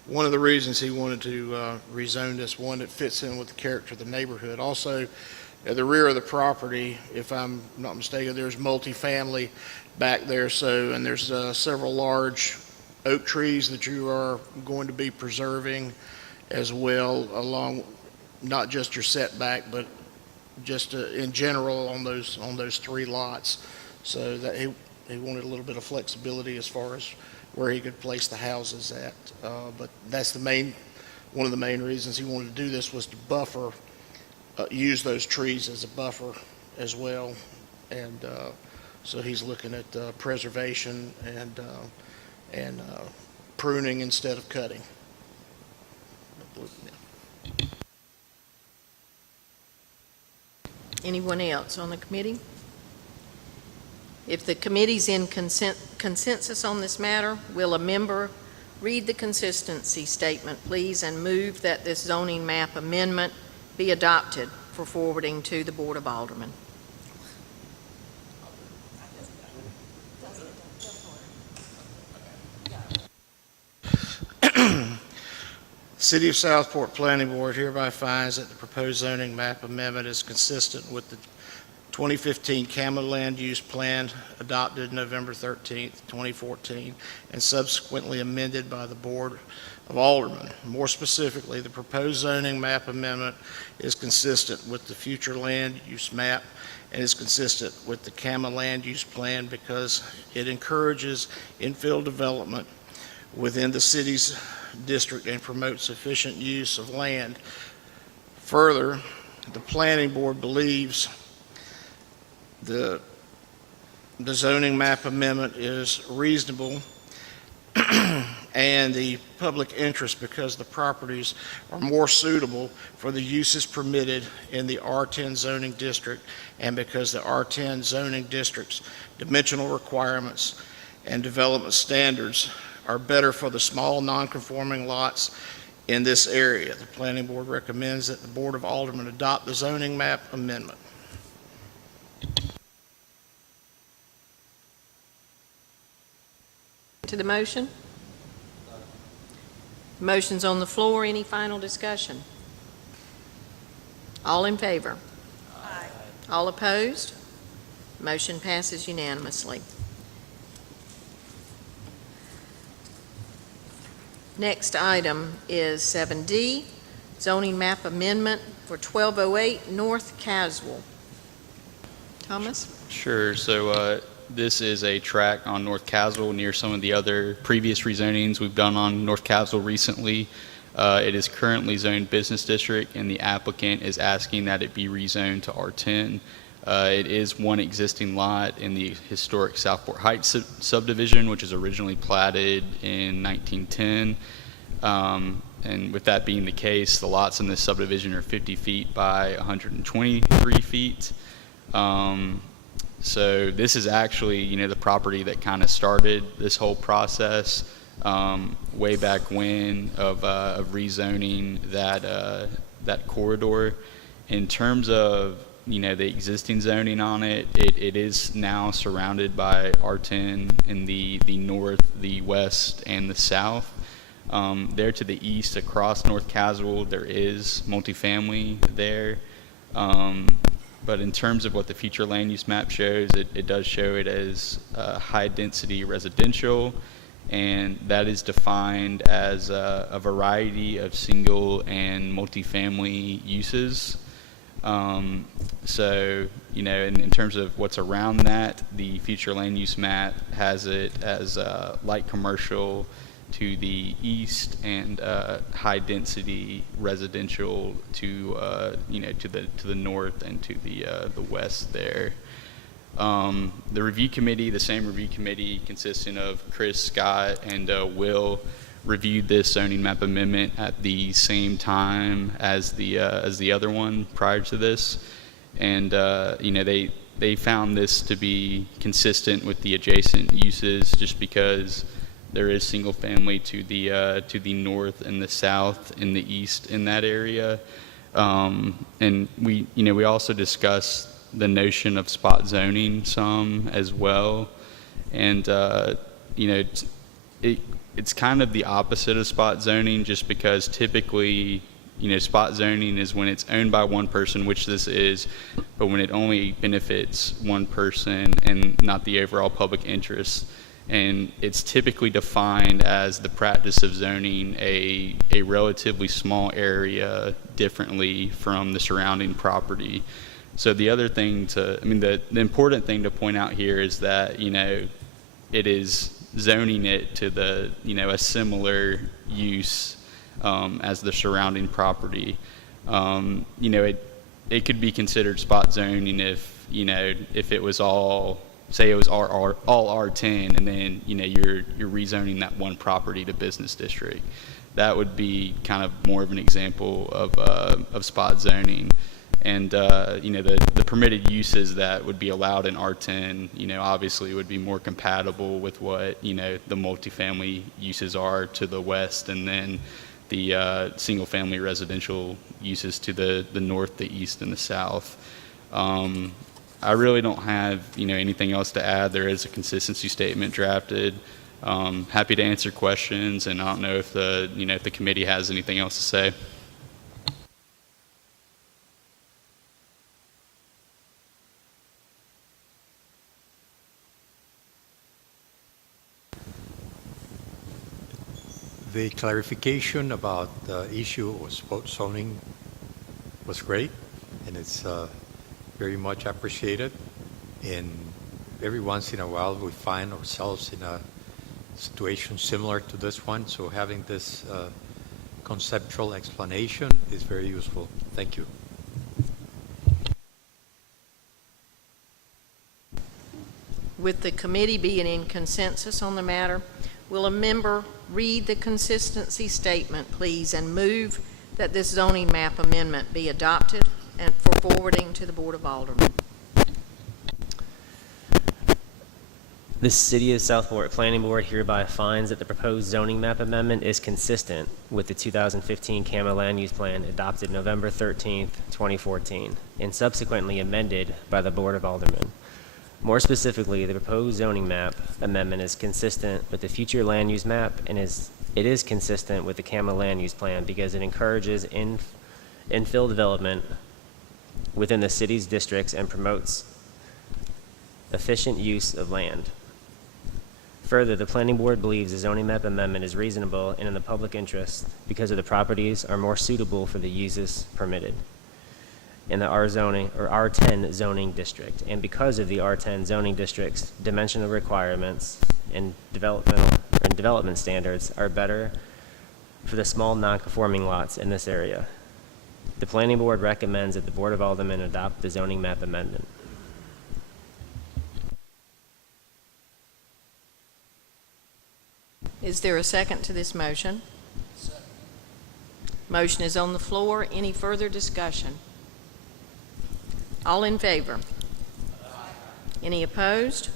one of the reasons he wanted to rezone this, one, that fits in with the character of the neighborhood. Also, at the rear of the property, if I'm not mistaken, there's multifamily back there, and there's several large oak trees that you are going to be preserving as well, along not just your setback, but just in general on those 3 lots. So that he wanted a little bit of flexibility as far as where he could place the houses at. But that's one of the main reasons he wanted to do this, was to buffer, use those trees as a buffer as well. And so he's looking at preservation and pruning instead of cutting. Anyone else on the committee? If the committee's in consensus on this matter, will a member read the consistency statement, please, and move that this zoning map amendment be adopted for forwarding to the Board of Aldermen? City of Southport Planning Board hereby finds that the proposed zoning map amendment is consistent with the 2015 Cameron Land Use Plan adopted November 13th, 2014, and subsequently amended by the Board of Aldermen. More specifically, the proposed zoning map amendment is consistent with the future land use map and is consistent with the Cameron Land Use Plan because it encourages infill development within the city's district and promotes efficient use of land. Further, the Planning Board believes the zoning map amendment is reasonable and the public interest because the properties are more suitable for the uses permitted in the R10 zoning district and because the R10 zoning district's dimensional requirements and development standards are better for the small non-conforming lots in this area. The Planning Board recommends that the Board of Aldermen adopt the zoning map amendment. To the motion? Motion's on the floor. Any final discussion? All in favor? Aye. All opposed? Motion passes unanimously. Next item is 7D, zoning map amendment for 1208 North Caswell. Thomas? Sure. So this is a tract on North Caswell near some of the other previous rezonings we've done on North Caswell recently. It is currently zoned business district, and the applicant is asking that it be rezoned to R10. It is one existing lot in the historic Southport Heights subdivision, which is originally platted in 1910. And with that being the case, the lots in this subdivision are 50 feet by 123 feet. So this is actually, the property that kind of started this whole process way back when of rezoning that corridor. In terms of the existing zoning on it. It is now surrounded by R10 in the north, the west, and the south. There to the east, across North Caswell, there is multifamily there. But in terms of what the future land use map shows, it does show it as high-density residential, and that is defined as a variety of single and multifamily uses. So, in terms of what's around that, the future land use map has it as light commercial to the east and high-density residential to the north and to the west there. The review committee, the same review committee consisting of Chris, Scott, and Will, reviewed this zoning map amendment at the same time as the other one prior to this, and they found this to be consistent with the adjacent uses, just because there is single family to the north and the south and the east in that area, and we also discussed the notion of spot zoning some as well, and it's kind of the opposite of spot zoning, just because typically spot zoning is when it's owned by one person, which this is, but when it only benefits one person and not the overall public interest. And it's typically defined as the practice of zoning a relatively small area differently from the surrounding property. So the other thing the important thing to point out here is that, it is zoning it to a similar use as the surrounding property. It could be considered spot zoning if it was all, say it was all R10, and then you're rezoning that one property to business district. That would be kind of more of an example of spot zoning. And the permitted uses that would be allowed in R10, obviously would be more compatible with what the multifamily uses are to the west, and then the single family residential uses to the north, the east, and the south. I really don't have anything else to add. There is a consistency statement drafted. Happy to answer questions, and I don't know if the committee has anything else to say. The clarification about the issue of spot zoning was great, and it's very much appreciated. And every once in a while we find ourselves in a situation similar to this one, so having this conceptual explanation is very useful. Thank you. With the committee being in consensus on the matter, will a member read the consistency statement, please, and move that this zoning map amendment be adopted and for forwarding to the Board of Aldermen? The City of Southport Planning Board hereby finds that the proposed zoning map amendment is consistent with the 2015 CAMA Land Use Plan adopted November 13th, 2014, and subsequently amended by the Board of Aldermen. More specifically, the proposed zoning map amendment is consistent with the future land use map, and it is consistent with the CAMA Land Use Plan because it encourages infill development within the city's districts and promotes efficient use of land. Further, the Planning Board believes the zoning map amendment is reasonable and in the public interest because of the properties are more suitable for the uses permitted in the R10 zoning district, and because of the R10 zoning district's dimensional requirements and development standards are better for the small non-conforming lots in this area. The Planning Board recommends that the Board of Aldermen adopt the zoning map amendment. Is there a second to this motion? Motion is on the floor. Any further discussion? All in favor? Any opposed?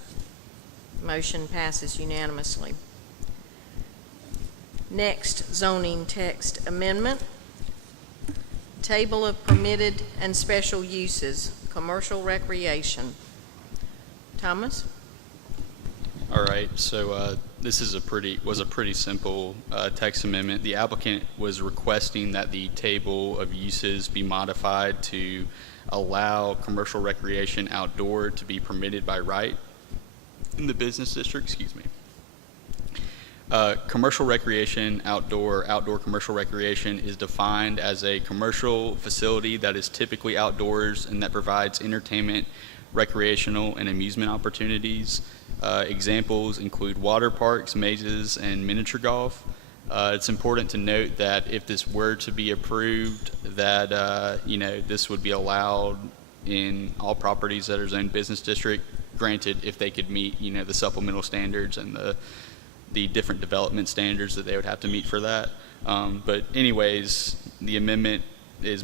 Motion passes unanimously. Next, zoning text amendment. Table of permitted and special uses, commercial recreation. Thomas? All right, so this is was a pretty simple text amendment. The applicant was requesting that the table of uses be modified to allow commercial recreation outdoor to be permitted by right in the business district, commercial recreation, outdoor commercial recreation is defined as a commercial facility that is typically outdoors and that provides entertainment, recreational, and amusement opportunities. Examples include water parks, mazes, and miniature golf. It's important to note that if this were to be approved, that this would be allowed in all properties that are zoned business district. Granted, if they could meet the supplemental standards and the different development standards that they would have to meet for that. But anyways, the amendment is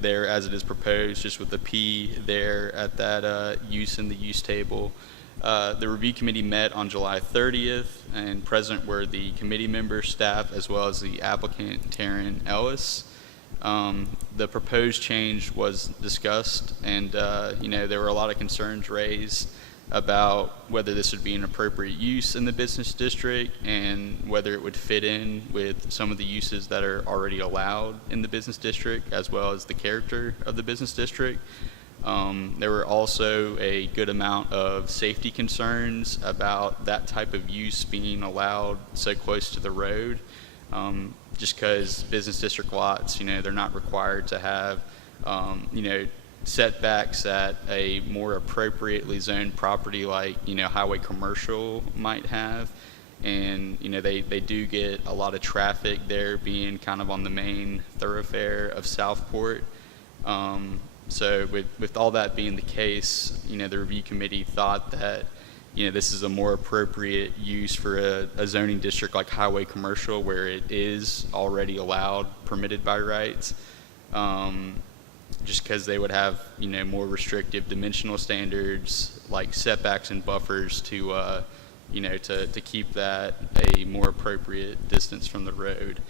there as it is proposed, just with the P there at that use in the use table. The review committee met on July 30th, and present were the committee members, staff, as well as the applicant, Taryn Ellis. The proposed change was discussed, and there were a lot of concerns raised about whether this would be an appropriate use in the business district and whether it would fit in with some of the uses that are already allowed in the business district, as well as the character of the business district. There were also a good amount of safety concerns about that type of use being allowed so close to the road, just because business district lots, they're not required to have, setbacks at a more appropriately zoned property like, highway commercial might have. And, they do get a lot of traffic there, being kind of on the main thoroughfare of Southport. So with all that being the case, the review committee thought that, this is a more appropriate use for a zoning district like highway commercial, where it is already allowed, permitted by rights, just because they would have, more restrictive dimensional standards like setbacks and buffers to keep that a more appropriate distance from the road.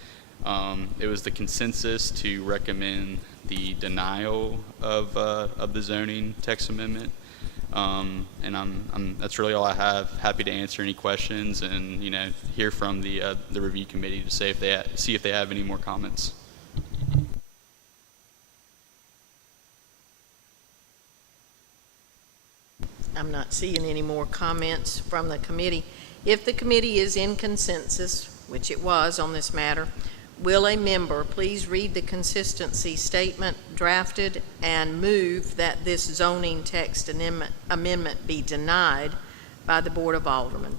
It was the consensus to recommend the denial of the zoning text amendment, and that's really all I have. Happy to answer any questions and hear from the review committee to see if they have any more comments. I'm not seeing any more comments from the committee. If the committee is in consensus, which it was on this matter, will a member please read the consistency statement drafted and move that this zoning text amendment be denied by the Board of Aldermen?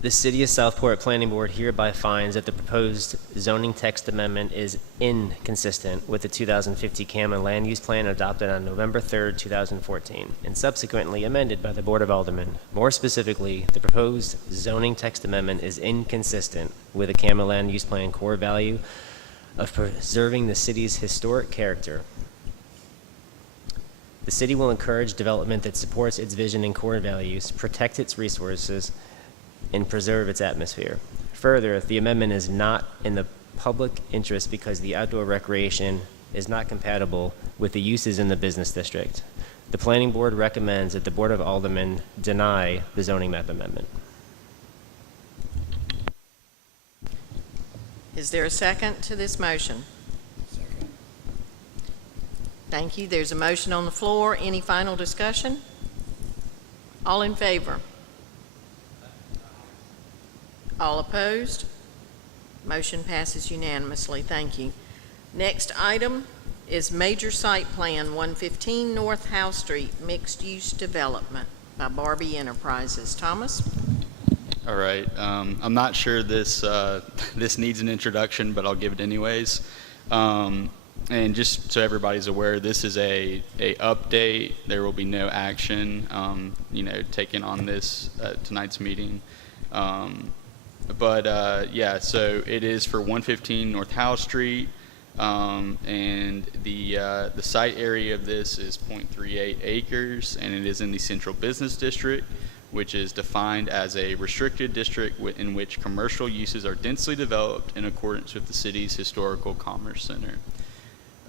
The City of Southport Planning Board hereby finds that the proposed zoning text amendment is inconsistent with the 2050 CAMA Land Use Plan adopted on November 3rd, 2014, and subsequently amended by the Board of Aldermen. More specifically, the proposed zoning text amendment is inconsistent with the CAMA Land Use Plan core value of preserving the city's historic character. The city will encourage development that supports its vision and core values, protect its resources, and preserve its atmosphere. Further, the amendment is not in the public interest because the outdoor recreation is not compatible with the uses in the business district. The Planning Board recommends that the Board of Aldermen deny the zoning map amendment. Is there a second to this motion? Second. Thank you. There's a motion on the floor. Any final discussion? All in favor? All opposed? Motion passes unanimously. Thank you. Next item is Major Site Plan 115 North Howe Street Mixed Use Development by Barbie Enterprises. Thomas? All right. I'm not sure this needs an introduction, but I'll give it anyways. And just so everybody's aware, this is a update. There will be no action, taken on this tonight's meeting. Yeah, so it is for 115 North Howe Street, and the site area of this is 0.38 acres, and it is in the Central Business District, which is defined as a restricted district in which commercial uses are densely developed in accordance with the city's historical commerce center.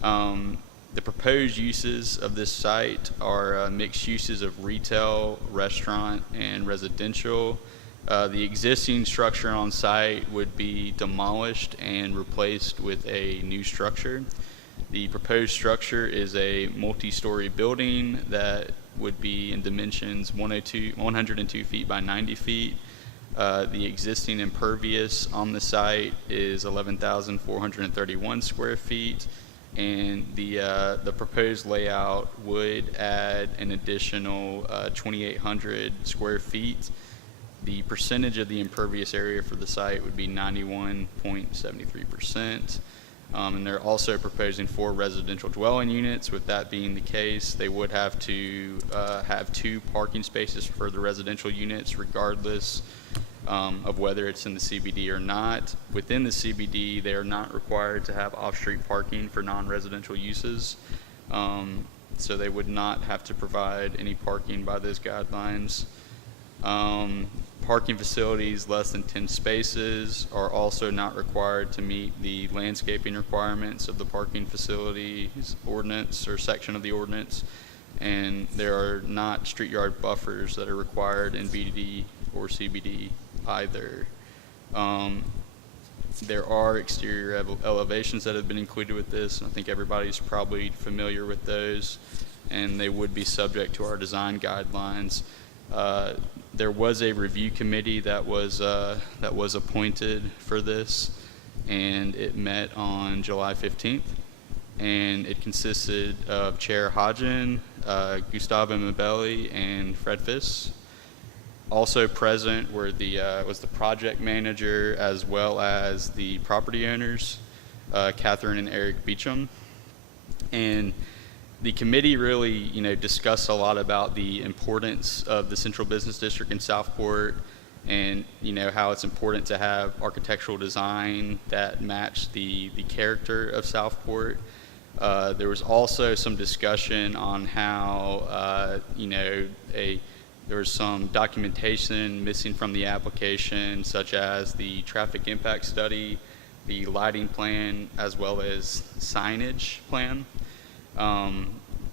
The proposed uses of this site are mixed uses of retail, restaurant, and residential. The existing structure on site would be demolished and replaced with a new structure. The proposed structure is a multi-story building that would be in dimensions 102 feet by 90 feet. The existing impervious on the site is 11,431 square feet, and the proposed layout would add an additional 2,800 square feet. The percentage of the impervious area for the site would be 91.73%. And they're also proposing 4 residential dwelling units. With that being the case, they would have to have 2 parking spaces for the residential units, regardless of whether it's in the CBD or not. Within the CBD, they are not required to have off-street parking for non-residential uses. So they would not have to provide any parking by those guidelines. Parking facilities less than 10 spaces are also not required to meet the landscaping requirements of the parking facilities ordinance or section of the ordinance, and there are not street yard buffers that are required in BDD or CBD either. There are exterior elevations that have been included with this, and I think everybody's probably familiar with those, and they would be subject to our design guidelines. There was a review committee that was appointed for this, and it met on July 15th, and it consisted of Chair Hodgen, Gustavo Mabelli, and Fred Fiss. Also present were was the project manager as well as the property owners, Catherine and Eric Beecham, and the committee really, discussed a lot about the importance of the Central Business District in Southport, and how it's important to have architectural design that match the character of Southport. There was also some discussion on how there was some documentation missing from the application, such as the traffic impact study, the lighting plan, as well as signage plan.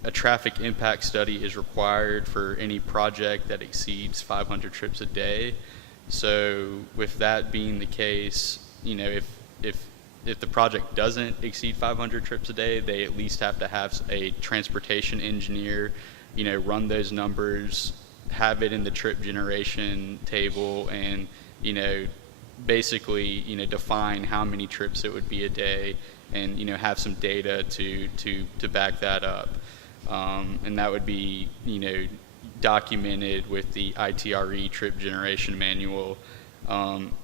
A traffic impact study is required for any project that exceeds 500 trips a day. So with that being the case, if the project doesn't exceed 500 trips a day, they at least have to have a transportation engineer, run those numbers, have it in the trip generation table, and basically define how many trips it would be a day, and have some data to back that up, and that would be documented with the ITRE trip generation manual.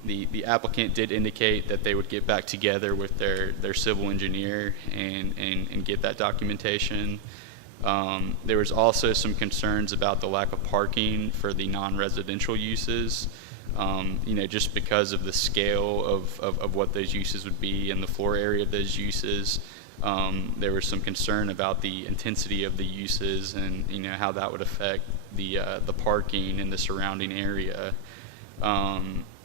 The applicant did indicate that they would get back together with their civil engineer and get that documentation. There was also some concerns about the lack of parking for the non-residential uses, just because of the scale of what those uses would be and the floor area of those uses. There was some concern about the intensity of the uses and how that would affect the parking in the surrounding area.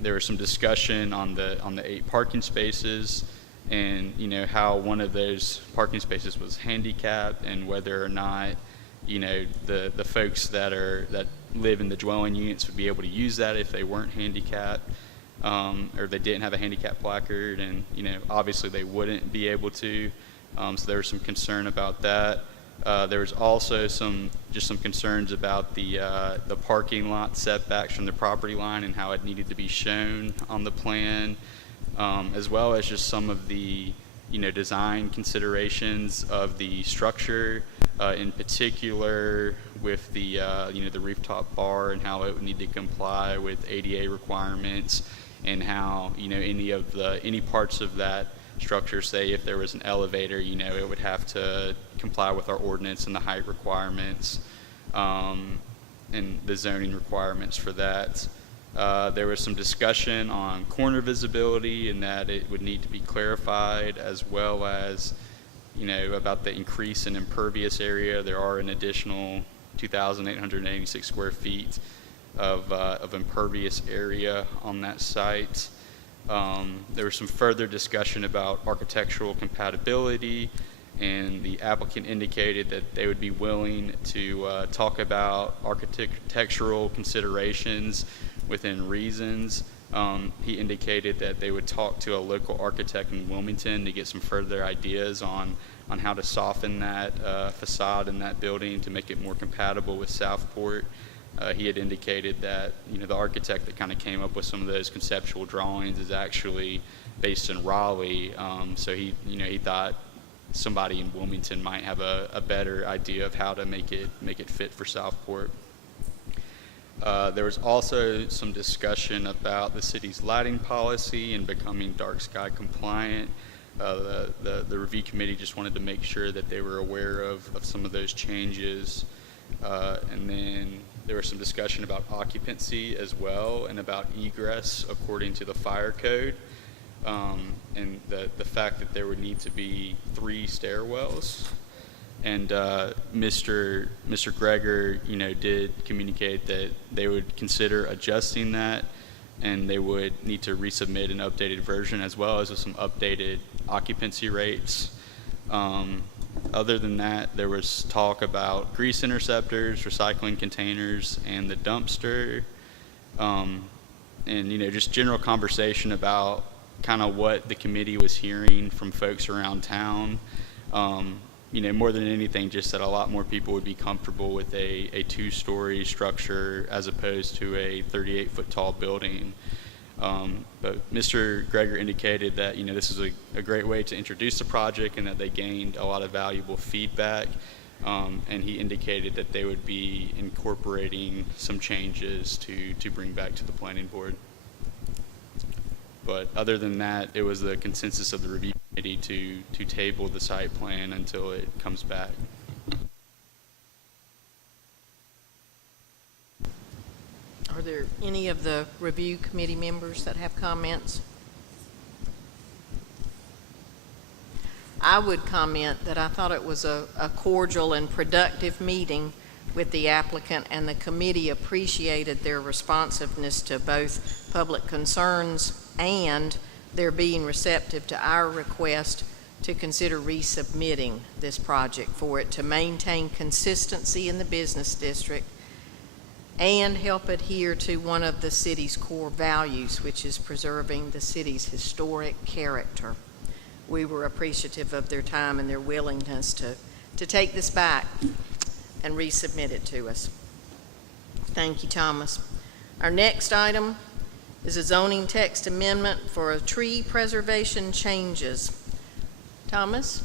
There was some discussion on the 8 parking spaces, and how one of those parking spaces was handicapped, and whether or not the folks that live in the dwelling units would be able to use that if they weren't handicapped, or they didn't have a handicap placard, and obviously they wouldn't be able to. So there was some concern about that. There was also some concerns about the parking lot setbacks from the property line and how it needed to be shown on the plan, as well as just some of the design considerations of the structure, in particular with the the rooftop bar and how it would need to comply with ADA requirements, and how any parts of that structure, say if there was an elevator, it would have to comply with our ordinance and the height requirements, and the zoning requirements for that. There was some discussion on corner visibility and that it would need to be clarified, as well as about the increase in impervious area. There are an additional 2,886 square feet of impervious area on that site. There was some further discussion about architectural compatibility, and the applicant indicated that they would be willing to talk about architectural considerations within reasons. He indicated that they would talk to a local architect in Wilmington to get some further ideas on how to soften that facade in that building to make it more compatible with Southport. He had indicated that, the architect that kind of came up with some of those conceptual drawings is actually based in Raleigh. So he thought somebody in Wilmington might have a better idea of how to make it fit for Southport. There was also some discussion about the city's lighting policy and becoming dark sky compliant. The review committee just wanted to make sure that they were aware of some of those changes. And then there was some discussion about occupancy as well and about egress according to the fire code, and the fact that there would need to be 3 stairwells. And Mr. Greger, did communicate that they would consider adjusting that, and they would need to resubmit an updated version as well as with some updated occupancy rates. Other than that, there was talk about grease interceptors, recycling containers, and the dumpster, and just general conversation about kind of what the committee was hearing from folks around town. More than anything, just that a lot more people would be comfortable with a 2-story structure as opposed to a 38-foot tall building. But Mr. Greger indicated that, this is a great way to introduce the project and that they gained a lot of valuable feedback. And he indicated that they would be incorporating some changes to bring back to the planning board. But other than that, it was the consensus of the review committee to table the site plan until it comes back. Are there any of the review committee members that have comments? I would comment that I thought it was a cordial and productive meeting with the applicant, and the committee appreciated their responsiveness to both public concerns and their being receptive to our request to consider resubmitting this project for it to maintain consistency in the business district and help adhere to one of the city's core values, which is preserving the city's historic character. We were appreciative of their time and their willingness to take this back and resubmit it to us. Thank you, Thomas. Our next item is a zoning text amendment for tree preservation changes. Thomas?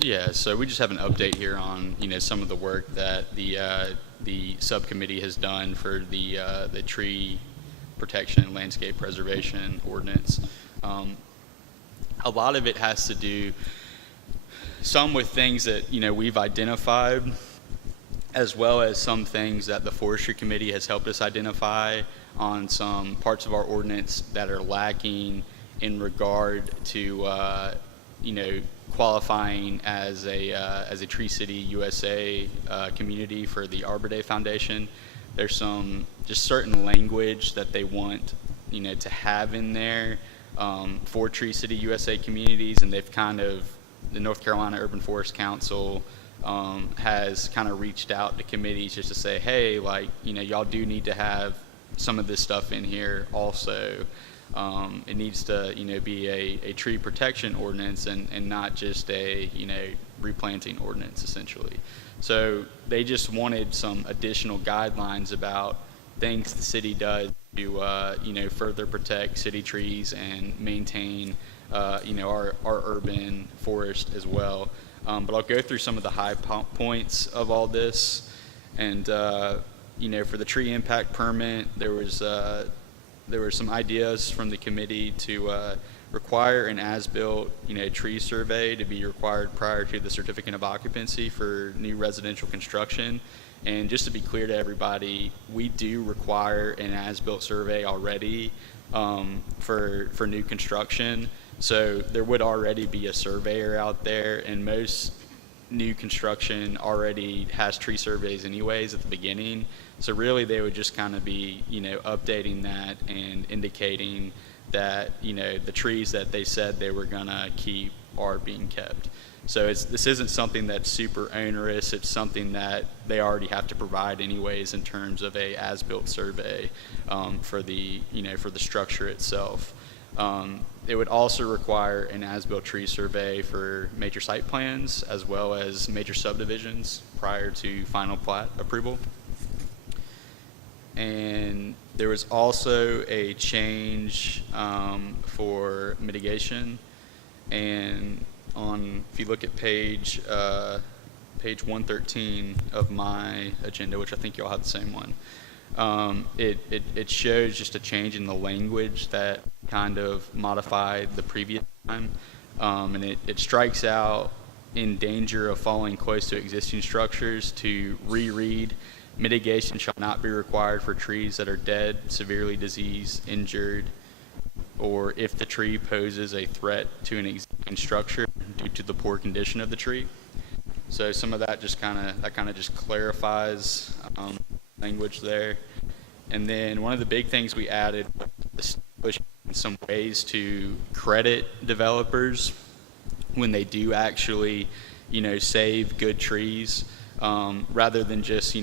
Yeah, so we just have an update here on some of the work that the subcommittee has done for the tree protection and landscape preservation ordinance. A lot of it has to do some with things that we've identified, as well as some things that the forestry committee has helped us identify on some parts of our ordinance that are lacking in regard to qualifying as a Tree City USA community for the Arbor Day Foundation. There's some just certain language that they want to have in there for Tree City USA communities, and they've the North Carolina Urban Forest Council has kind of reached out to committees just to say, hey, y'all do need to have some of this stuff in here also. It needs to, be a tree protection ordinance and not just a, replanting ordinance, essentially. So they just wanted some additional guidelines about things the city does to, further protect city trees and maintain, our urban forest as well. But I'll go through some of the high points of all this. And, for the tree impact permit, there were some ideas from the committee to require an as-built, tree survey to be required prior to the certificate of occupancy for new residential construction. And just to be clear to everybody, we do require an as-built survey already for new construction. So there would already be a surveyor out there, and most new construction already has tree surveys anyways at the beginning. So really they would just kind of be, updating that and indicating that, the trees that they said they were gonna keep are being kept. So this isn't something that's super onerous. It's something that they already have to provide anyways in terms of a as-built survey for the structure itself. It would also require an as-built tree survey for major site plans as well as major subdivisions prior to final plat approval. And there was also a change for mitigation. And if you look at page 113 of my agenda, which I think you all have the same one, it shows just a change in the language that kind of modified the previous time. And it strikes out in danger of falling close to existing structures to reread, mitigation shall not be required for trees that are dead, severely diseased, injured, or if the tree poses a threat to an existing structure due to the poor condition of the tree. So some of that just kind of just clarifies language there. And then one of the big things we added was establishing some ways to credit developers when they do actually, save good trees, rather than just,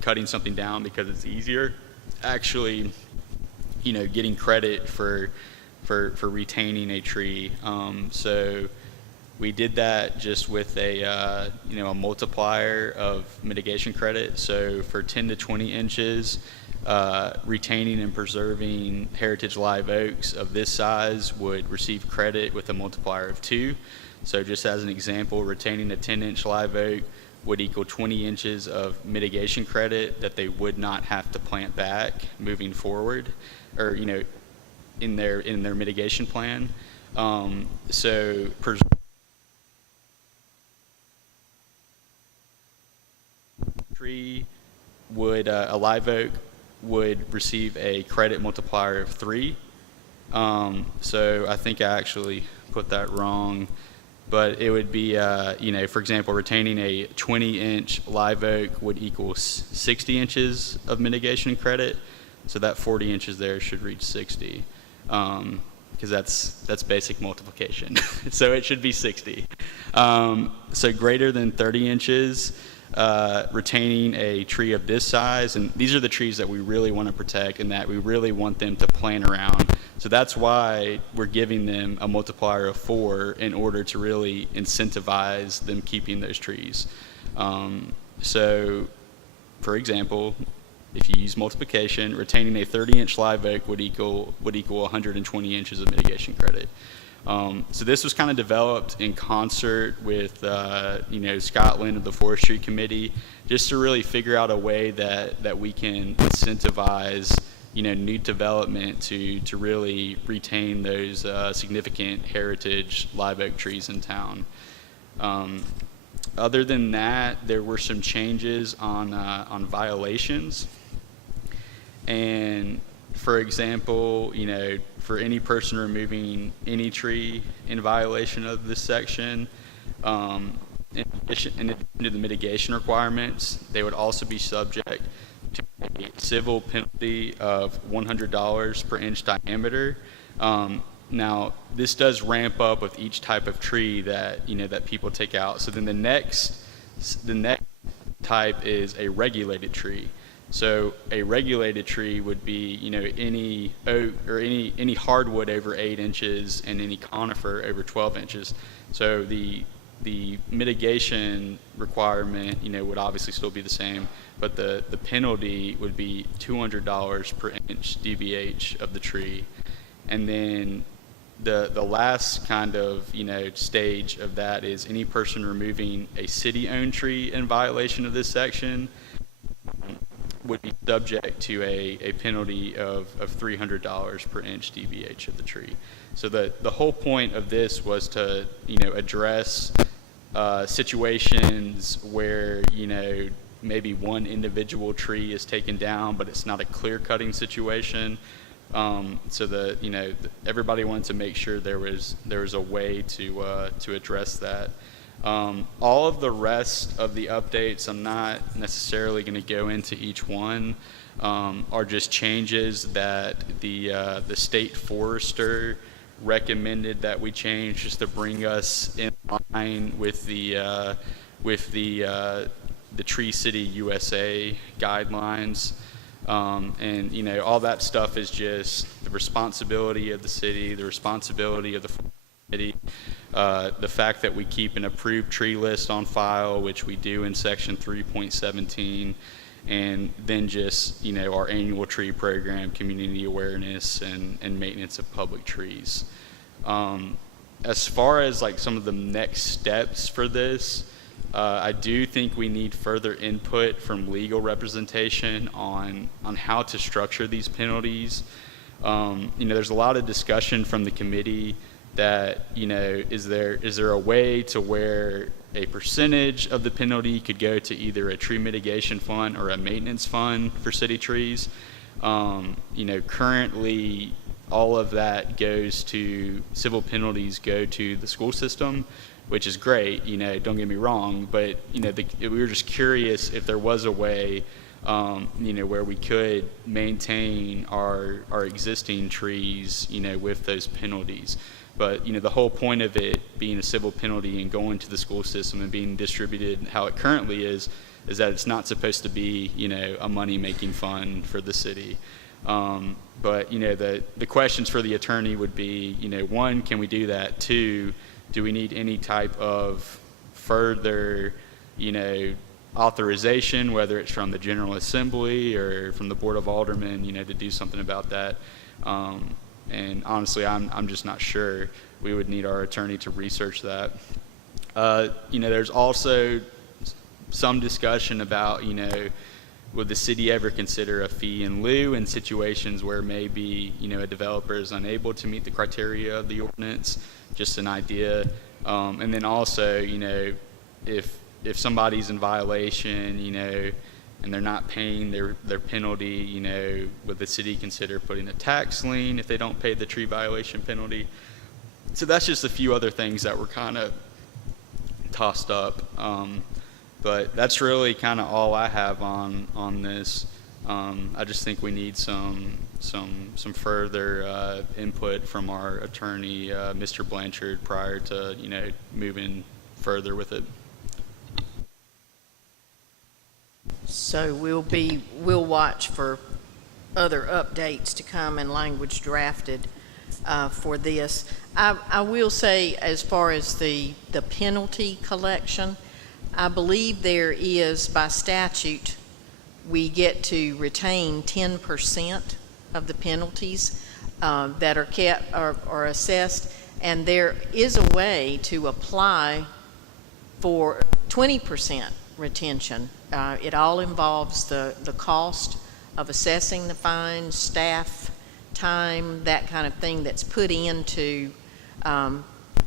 cutting something down because it's easier. Actually, getting credit for retaining a tree. So we did that just with a multiplier of mitigation credit. So for 10 to 20 inches, retaining and preserving heritage live oaks of this size would receive credit with a multiplier of 2. So just as an example, retaining a 10-inch live oak would equal 20 inches of mitigation credit that they would not have to plant back moving forward, or in their mitigation plan. So tree would a live oak would receive a credit multiplier of 3. So I think I actually put that wrong. But it would be, for example, retaining a 20-inch live oak would equal 60 inches of mitigation credit. So that 40 inches there should reach 60, because that's basic multiplication. So it should be 60. So greater than 30 inches, retaining a tree of this size, and these are the trees that we really want to protect and that we really want them to plan around. So that's why we're giving them a multiplier of 4 in order to really incentivize them keeping those trees. So, for example, if you use multiplication, retaining a 30-inch live oak would equal 120 inches of mitigation credit. So this was kind of developed in concert with, Scotland of the Forestry Committee, just to really figure out a way that we can incentivize, new development to really retain those significant heritage live oak trees in town. Other than that, there were some changes on violations. And for example, for any person removing any tree in violation of this section, in addition to the mitigation requirements, they would also be subject to a civil penalty of $100 per inch diameter. Now, this does ramp up with each type of tree that that people take out. So then the next type is a regulated tree. So a regulated tree would be, any oak or any hardwood over 8 inches and any conifer over 12 inches. So the mitigation requirement, would obviously still be the same, but the penalty would be $200 per inch DBH of the tree. And then the last kind of, stage of that is any person removing a city-owned tree in violation of this section would be subject to a penalty of $300 per inch DBH of the tree. So the whole point of this was to, address situations where, maybe one individual tree is taken down, but it's not a clear cutting situation. So everybody wanted to make sure there was a way to address that. All of the rest of the updates, I'm not necessarily going to go into each one, are just changes that the state forester recommended that we change just to bring us in line with the Tree City USA guidelines. And, you know, all that stuff is just the responsibility of the city, the responsibility of the committee, the fact that we keep an approved tree list on file, which we do in section 3.17, and then just, you know, our annual tree program, community awareness, and maintenance of public trees. As far as like some of the next steps for this, I do think we need further input from legal representation on how to structure these penalties. You know, there's a lot of discussion from the committee that, you know, is there a way to where a percentage of the penalty could go to either a tree mitigation fund or a maintenance fund for city trees? You know, currently all of that goes to, civil penalties go to the school system, which is great, you know, don't get me wrong, but, you know, we were just curious if there was a way, you know, where we could maintain our existing trees, you know, with those penalties. But, you know, the whole point of it being a civil penalty and going to the school system and being distributed how it currently is that it's not supposed to be, you know, a money-making fund for the city. But, you know, the questions for the attorney would be, you know, one, can we do that? Two, do we need any type of further, you know, authorization, whether it's from the General Assembly or from the Board of Aldermen, you know, to do something about that? And honestly, I'm just not sure. We would need our attorney to research that. You know, there's also some discussion about, you know, would the city ever consider a fee in lieu in situations where maybe, you know, a developer is unable to meet the criteria of the ordinance? Just an idea. And then also, you know, if somebody's in violation, you know, and they're not paying their penalty, you know, would the city consider putting a tax lien if they don't pay the tree violation penalty? So that's just a few other things that were kind of tossed up. But that's really kind of all I have on this. I just think we need some further input from our attorney, Mr. Blanchard, prior to, you know, moving further with it. So we'll watch for other updates to come and language drafted for this. I will say, as far as the penalty collection, I believe there is, by statute, we get to retain 10% of the penalties that are kept or assessed, and there is a way to apply for 20% retention. It all involves the cost of assessing the fines, staff time, that kind of thing that's put into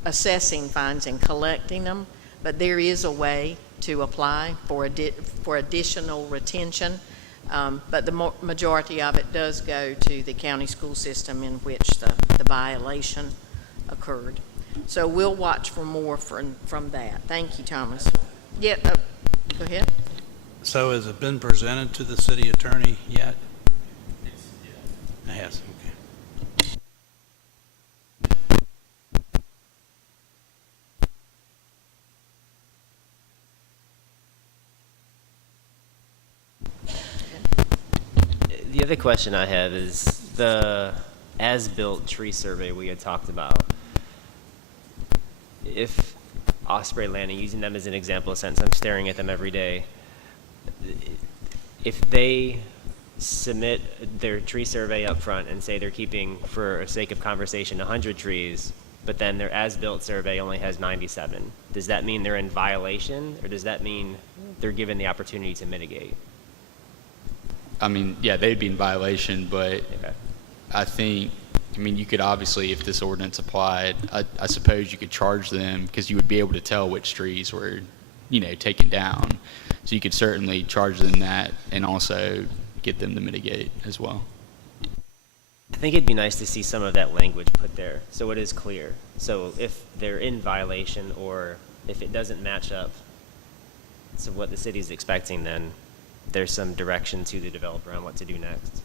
assessing fines and collecting them. But there is a way to apply for additional retention. But the majority of it does go to the county school system in which the violation occurred. So we'll watch for more from that. Thank you, Thomas. Yeah, go ahead. So has it been presented to the city attorney yet? It has, okay. The other question I have is the as-built tree survey we had talked about. If Osprey Landing, using them as an example, since I'm staring at them every day, if they submit their tree survey up front and say they're keeping, for sake of conversation, 100 trees, but then their as-built survey only has 97, does that mean they're in violation, or does that mean they're given the opportunity to mitigate? I mean, yeah, they'd be in violation, but okay. I mean, you could obviously, if this ordinance applied, I suppose you could charge them, because you would be able to tell which trees were, you know, taken down. So you could certainly charge them that and also get them to mitigate as well. I think it'd be nice to see some of that language put there so it is clear. So if they're in violation or if it doesn't match up to what the city's expecting, then there's some direction to the developer on what to do next.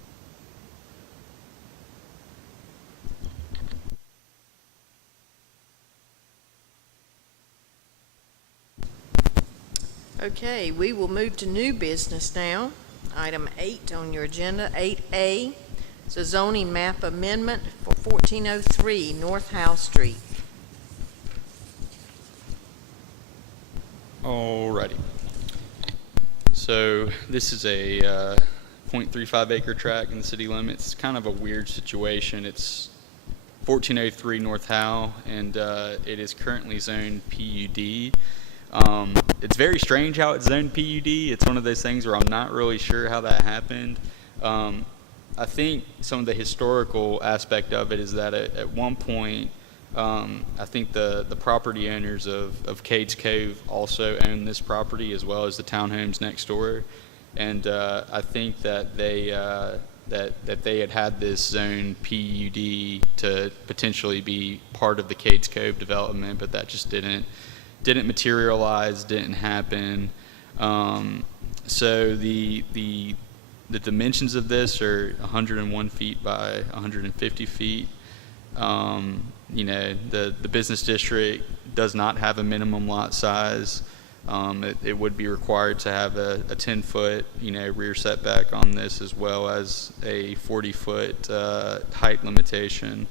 Okay, we will move to new business now. Item 8 on your agenda, 8A. It's a zoning map amendment for 1403 North Howe Street. Alrighty. So this is a 0.35 acre tract in the city limits. It's kind of a weird situation. It's 1403 North Howe, and it is currently zoned PUD. It's very strange how it's zoned PUD. It's one of those things where I'm not really sure how that happened. I think some of the historical aspect of it is that at one point, I think the property owners of Cades Cove also own this property as well as the townhomes next door, and I think that they had this zone PUD to potentially be part of the Cades Cove development, but that just didn't materialize, didn't happen. So the dimensions of this are 101 feet by 150 feet. You know, the business district does not have a minimum lot size. It would be required to have a 10-foot, rear setback on this, as well as a 40-foot height limitation.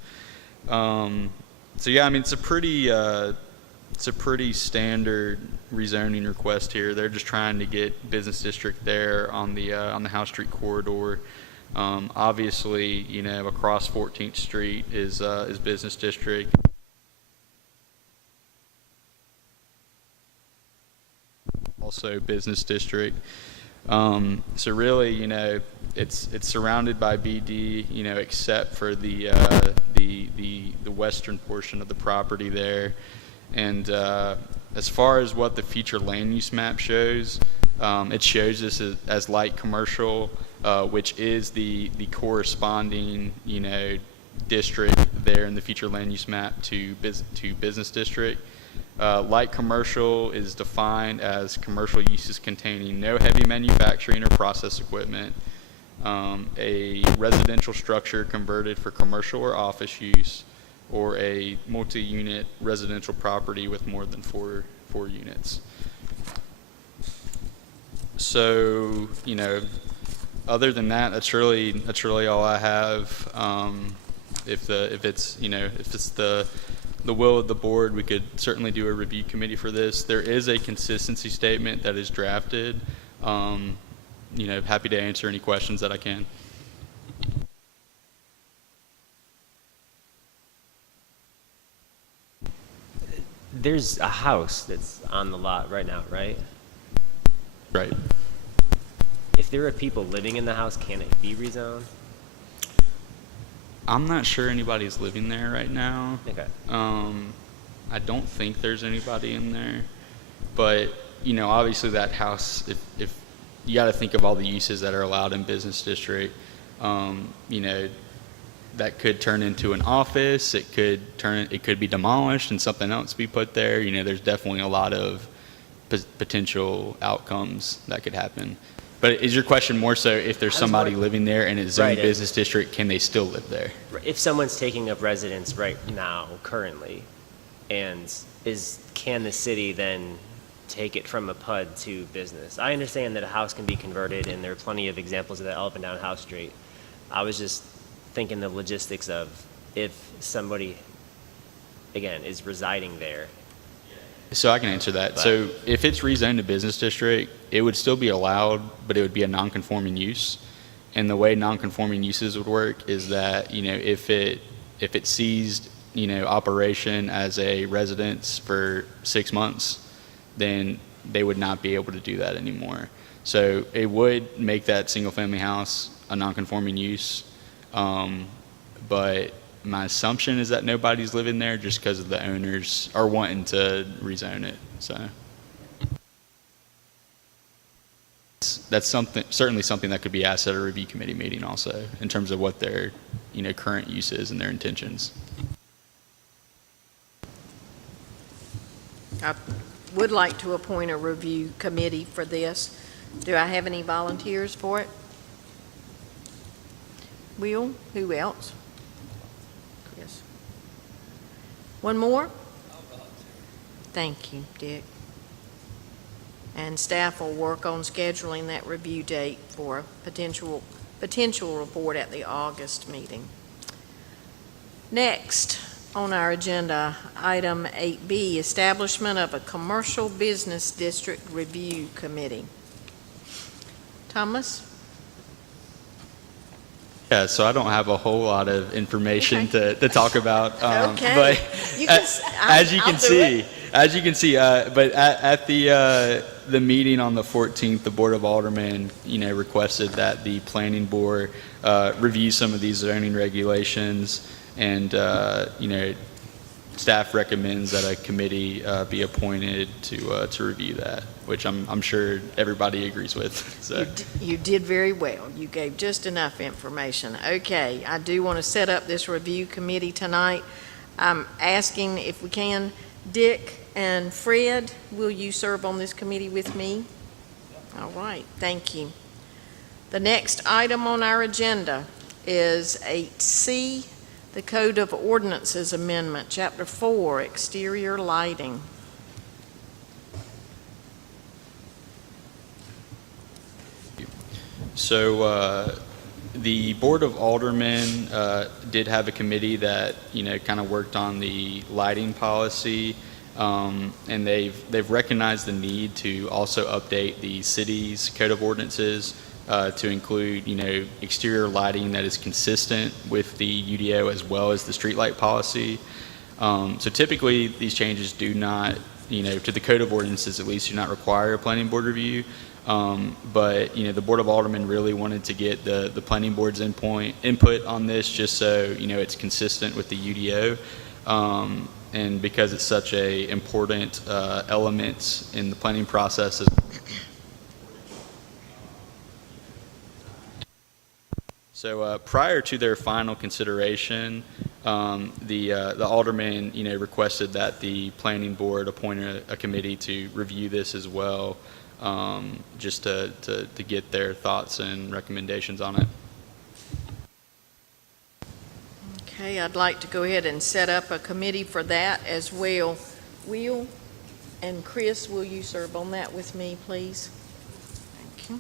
So yeah, I mean, it's a pretty standard rezoning request here. They're just trying to get business district there on the Howe Street corridor. Obviously, across 14th Street is business district. Also business district. So really, it's surrounded by BD, except for the western portion of the property there. And as far as what the future land use map shows, it shows this as light commercial, which is the corresponding, district there in the future land use map to business district. Light commercial is defined as commercial uses containing no heavy manufacturing or process equipment, a residential structure converted for commercial or office use, or a multi-unit residential property with more than four units. So, other than that, that's really all I have. If it's the will of the board, we could certainly do a review committee for this. There is a consistency statement that is drafted. Happy to answer any questions that I can. There's a house that's on the lot right now, right? Right. If there are people living in the house, can it be rezoned? I'm not sure anybody's living there right now. Okay. I don't think there's anybody in there, but obviously that house, if you got to think of all the uses that are allowed in business district, that could turn into an office. It could be demolished and something else be put there. There's definitely a lot of potential outcomes that could happen. But is your question more so if there's somebody living there and it's zoned business district, can they still live there? If someone's taking up residence right now, currently, and can the city then take it from a PUD to business? I understand that a house can be converted, and there are plenty of examples of that up and down Howe Street. I was just thinking the logistics of if somebody, again, is residing there. So I can answer that. So if it's rezoned to business district, it would still be allowed, but it would be a non-conforming use. And the way non-conforming uses would work is that, if it ceased, operation as a residence for 6 months, then they would not be able to do that anymore. So it would make that single-family house a non-conforming use. But my assumption is that nobody's living there just because of the owners are wanting to rezone it. So that's certainly something that could be asked at a review committee meeting also, in terms of what their current use is and their intentions. would like to appoint a review committee for this. Do I have any volunteers for it? Will? Who else? Chris. One more? Thank you, Dick. And staff will work on scheduling that review date for a potential report at the August meeting. Next on our agenda, item 8B, establishment of a commercial business district review committee. Thomas? Yeah, so I don't have a whole lot of information to talk about. Okay. But You can as you I'll can do see, it. but at the meeting on the 14th, the Board of Aldermen, requested that the Planning Board review some of these zoning regulations, and staff recommends that a committee be appointed to review that, which I'm sure everybody agrees with. So. You did very well. You gave just enough information. Okay, I do want to set up this review committee tonight. I'm asking if we can, Dick and Fred, will you serve on this committee with me? All right, thank you. The next item on our agenda is 8C, the Code of Ordinances Amendment, Chapter 4, Exterior Lighting. So the Board of Aldermen did have a committee that kind of worked on the lighting policy, and they've recognized the need to also update the city's Code of Ordinances to include exterior lighting that is consistent with the UDO as well as the streetlight policy. So typically these changes do not, to the Code of Ordinances at least, do not require a planning board review. But the Board of Aldermen really wanted to get the planning board's input on this, just so it's consistent with the UDO, and because it's such a important element in the planning process. So prior to their final consideration, the aldermen requested that the planning board appoint a committee to review this as well. Just to get their thoughts and recommendations on it. Okay, I'd like to go ahead and set up a committee for that as well. Will and Chris, will you serve on that with me, please? Thank you.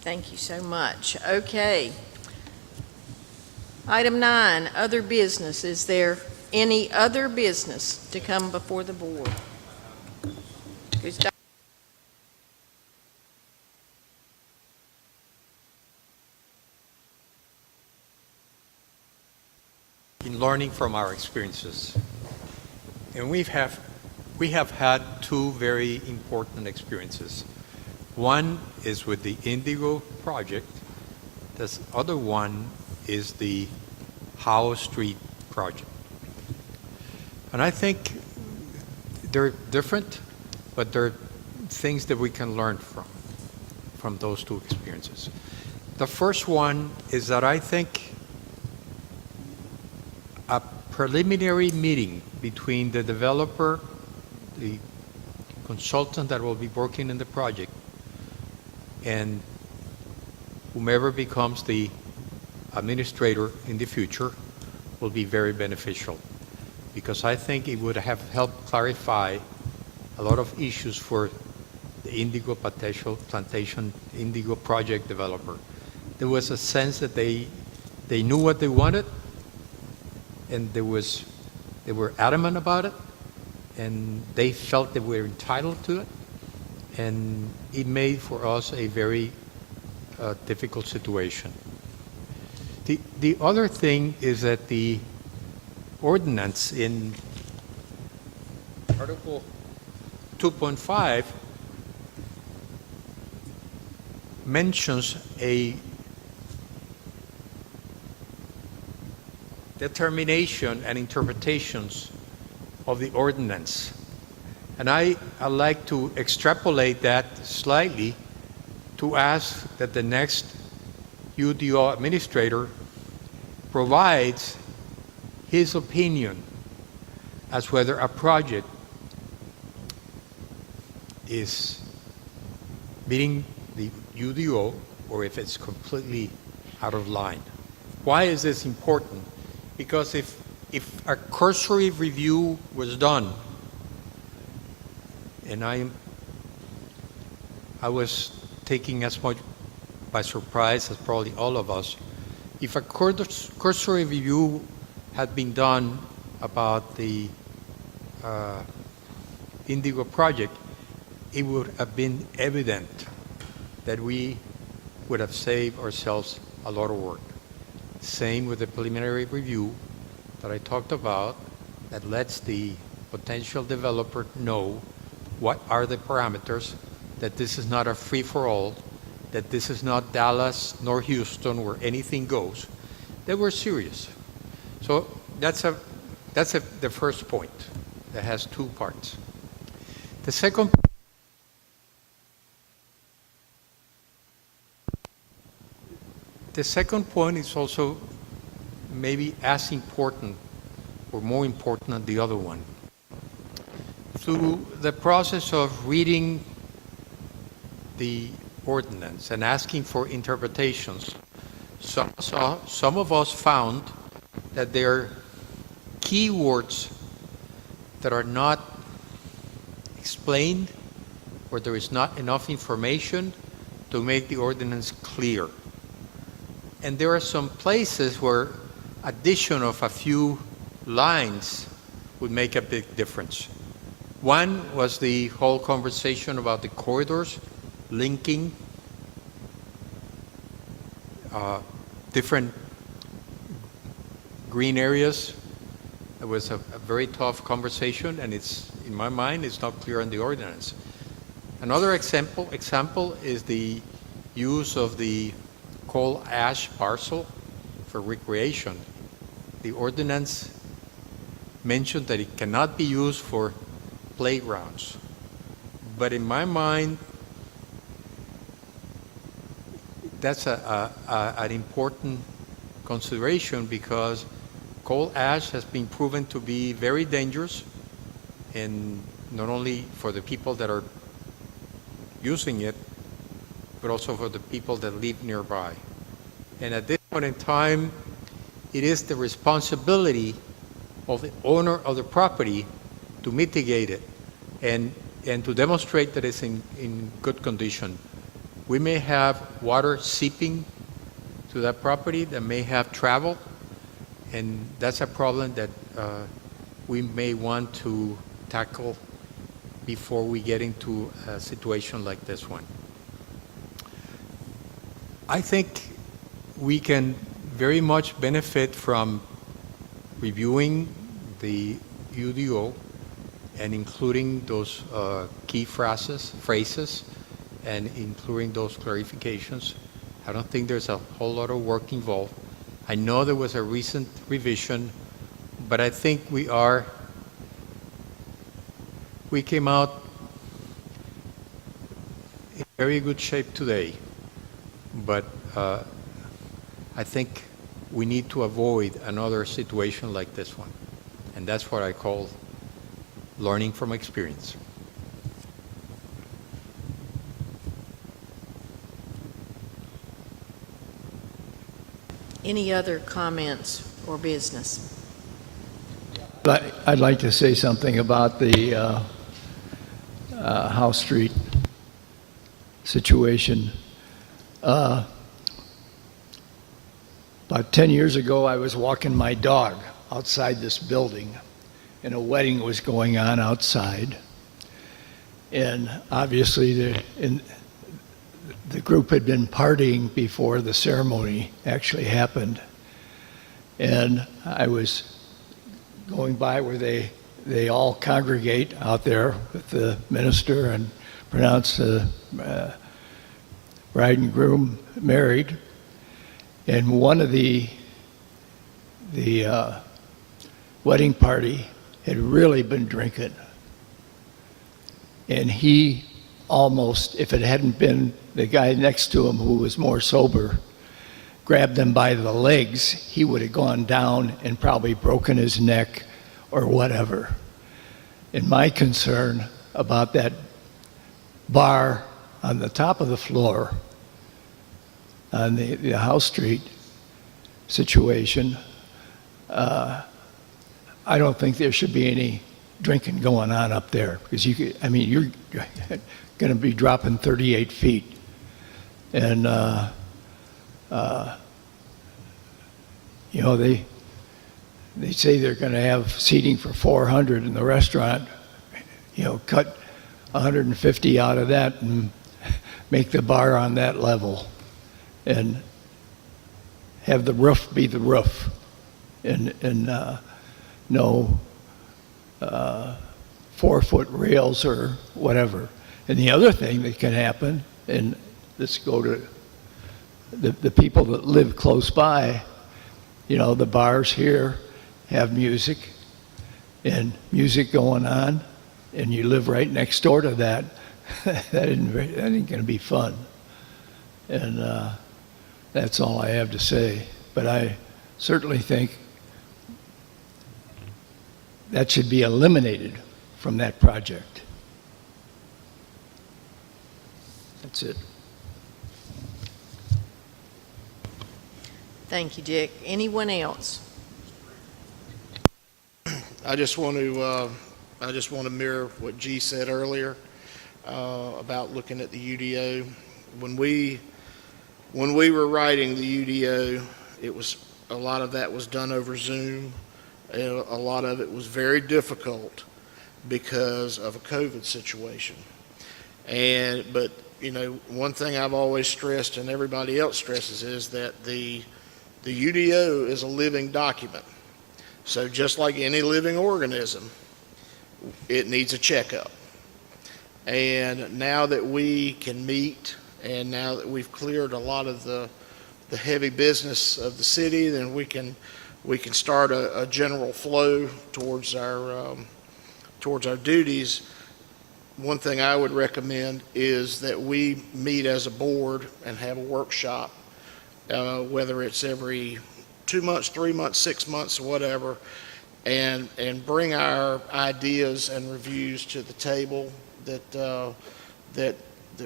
Thank you so much. Okay. Item 9, other business. Is there any other business to come before the board? In learning from our experiences, and we have had two very important experiences. One is with the Indigo project. This other one is the Howe Street project. And I think they're different, but they're things that we can learn from those two experiences. The first one is that I think a preliminary meeting between the developer, the consultant that will be working in the project, and whomever becomes the administrator in the future will be very beneficial, because I think it would have helped clarify a lot of issues for the Indigo Plantation Indigo project developer. There was a sense that they knew what they wanted, and they were adamant about it, and they felt they were entitled to it, and it made for us a very difficult situation. The other thing is that the ordinance in Article 2.5 mentions a determination and interpretations of the ordinance. And I'd like to extrapolate that slightly to ask that the next UDO administrator provides his opinion as whether a project is meeting the UDO or if it's completely out of line. Why is this important? Because if a cursory review was done, and I was taken as much by surprise as probably all of us, if a cursory review had been done about the Indigo project, it would have been evident that we would have saved ourselves a lot of work. Same with the preliminary review that I talked about, that lets the potential developer know what are the parameters, that this is not a free-for-all, that this is not Dallas nor Houston where anything goes. They were serious. So that's the first point that has two parts. The second point is also maybe as important or more important than the other one. Through the process of reading the ordinance and asking for interpretations, some of us found that there are keywords that are not explained, or there is not enough information to make the ordinance clear. And there are some places where addition of a few lines would make a big difference. One was the whole conversation about the corridors linking different green areas. It was a very tough conversation, and it's, in my mind, it's not clear in the ordinance. Another example is the use of the coal ash parcel for recreation. The ordinance mentioned that it cannot be used for playgrounds. But in my mind, that's an important consideration, because coal ash has been proven to be very dangerous, and not only for the people that are using it, but also for the people that live nearby. And at this point in time, it is the responsibility of the owner of the property to mitigate it and to demonstrate that it's in good condition. We may have water seeping to that property that may have traveled, and that's a problem that we may want to tackle before we get into a situation like this one. I think we can very much benefit from reviewing the UDO and including those key phrases, and including those clarifications. I don't think there's a whole lot of work involved. I know there was a recent revision, but I think we came out in very good shape today. But I think we need to avoid another situation like this one. And that's what I call learning from experience. Any other comments or business? I'd like to say something about the Howe Street situation. About 10 years ago, I was walking my dog outside this building, and a wedding was going on outside. And obviously, the group had been partying before the ceremony actually happened. And I was going by where they all congregate out there with the minister and pronounce the bride and groom married. And one of the wedding party had really been drinking. And he almost, if it hadn't been the guy next to him who was more sober, grabbed them by the legs, he would have gone down and probably broken his neck or whatever. And my concern about that bar on the top of the floor on the House Street situation, I don't think there should be any drinking going on up there, because you're going to be dropping 38 feet. And, they say they're going to have seating for 400 in the restaurant, cut 150 out of that and make the bar on that level and have the roof be the roof and no 4-foot rails or whatever. And the other thing that can happen, and let's go to the people that live close by, the bars here have music and music going on, and you live right next door to that, that ain't going to be fun. And that's all I have to say. But I certainly think that should be eliminated from that project. That's it. Thank you, Dick. Anyone else? I just want to mirror what G said earlier about looking at the UDO. When we were writing the UDO, a lot of that was done over Zoom. A lot of it was very difficult because of a COVID situation. But one thing I've always stressed, and everybody else stresses, is that the UDO is a living document. So just like any living organism, it needs a checkup. And now that we can meet, and now that we've cleared a lot of the heavy business of the city, then we can start a general flow towards our duties. One thing I would recommend is that we meet as a board and have a workshop, whether it's every 2 months, 3 months, 6 months, whatever, and bring our ideas and reviews to the table, that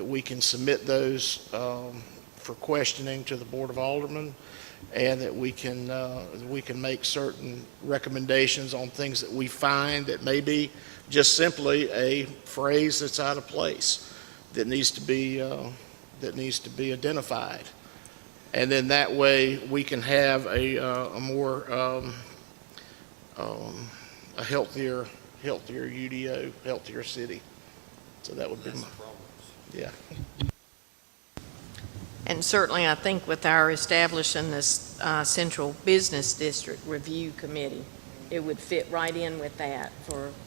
we can submit those for questioning to the Board of Aldermen, and that we can make certain recommendations on things that we find that may be just simply a phrase that's out of place, that needs to be identified. And then that way we can have a more a healthier UDO, healthier city. So that would be yeah. And certainly, I think with our establishing this Central Business District Review Committee, it would fit right in with that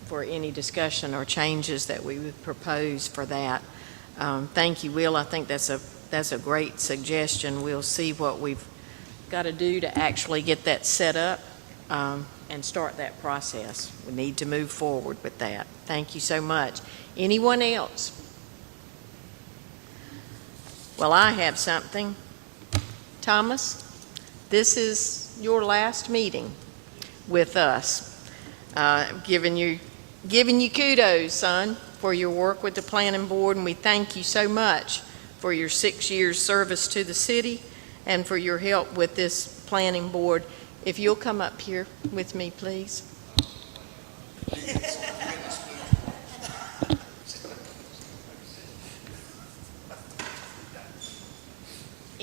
for any discussion or changes that we would propose for that. Thank you, Will. I think that's a great suggestion. We'll see what we've got to do to actually get that set up and start that process. We need to move forward with that. Thank you so much. Anyone else? Well, I have something. Thomas, this is your last meeting with us. Giving you kudos, son, for your work with the planning board, and we thank you so much for your 6 years service to the city and for your help with this planning board. If you'll come up here with me, please.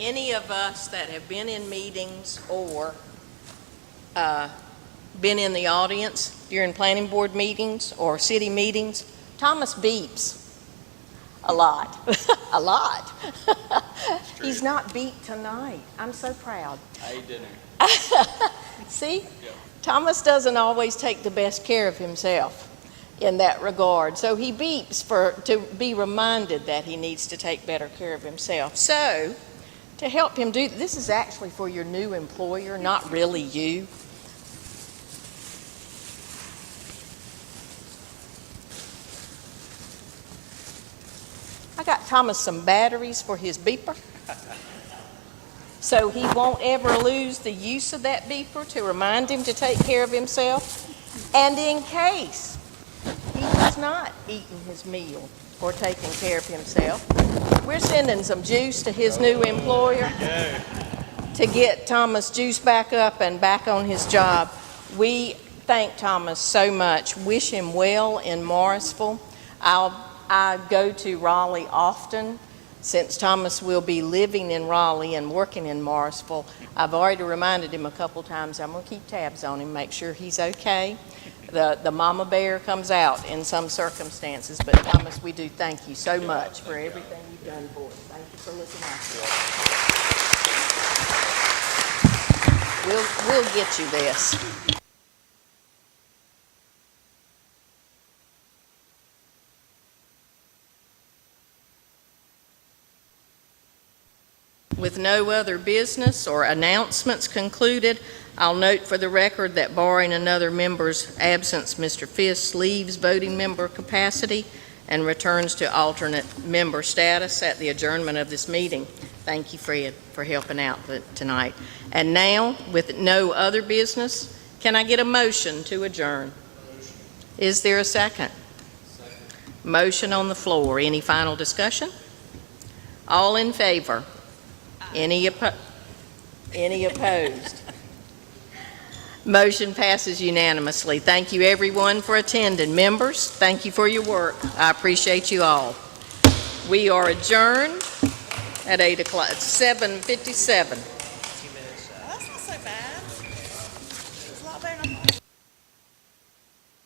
Any of us that have been in meetings or been in the audience during planning board meetings or city meetings, Thomas beeps a lot, a lot. He's not beat tonight. I'm so proud. I ate dinner. See? Yep. Thomas doesn't always take the best care of himself in that regard. So he beeps to be reminded that he needs to take better care of himself. So to help him do this is actually for your new employer, not really you. I got Thomas some batteries for his beeper, so he won't ever lose the use of that beeper to remind him to take care of himself. And in case he has not eaten his meal for taking care of himself. We're sending some juice to his new employer to get Thomas juice back up and back on his job. We thank Thomas so much. Wish him well in Morrisville. I go to Raleigh often. Since Thomas will be living in Raleigh and working in Morrisville, I've already reminded him a couple times, I'm going to keep tabs on him, make sure he's okay. The mama bear comes out in some circumstances, but Thomas, we do thank you so much for everything you've done for us. Thank you for looking after us. We'll get you this. With no other business or announcements concluded, I'll note for the record that barring another member's absence, Mr. Fisk leaves voting member capacity and returns to alternate member status at the adjournment of this meeting. Thank you, Fred, for helping out tonight. And now, with no other business, can I get a motion to adjourn? Motion. Is there a second? Second. Motion on the floor. Any final discussion? All in favor? Any opposed? Motion passes unanimously. Thank you, everyone, for attending. Members, thank you for your work. I appreciate you all. We are adjourned at 7:57.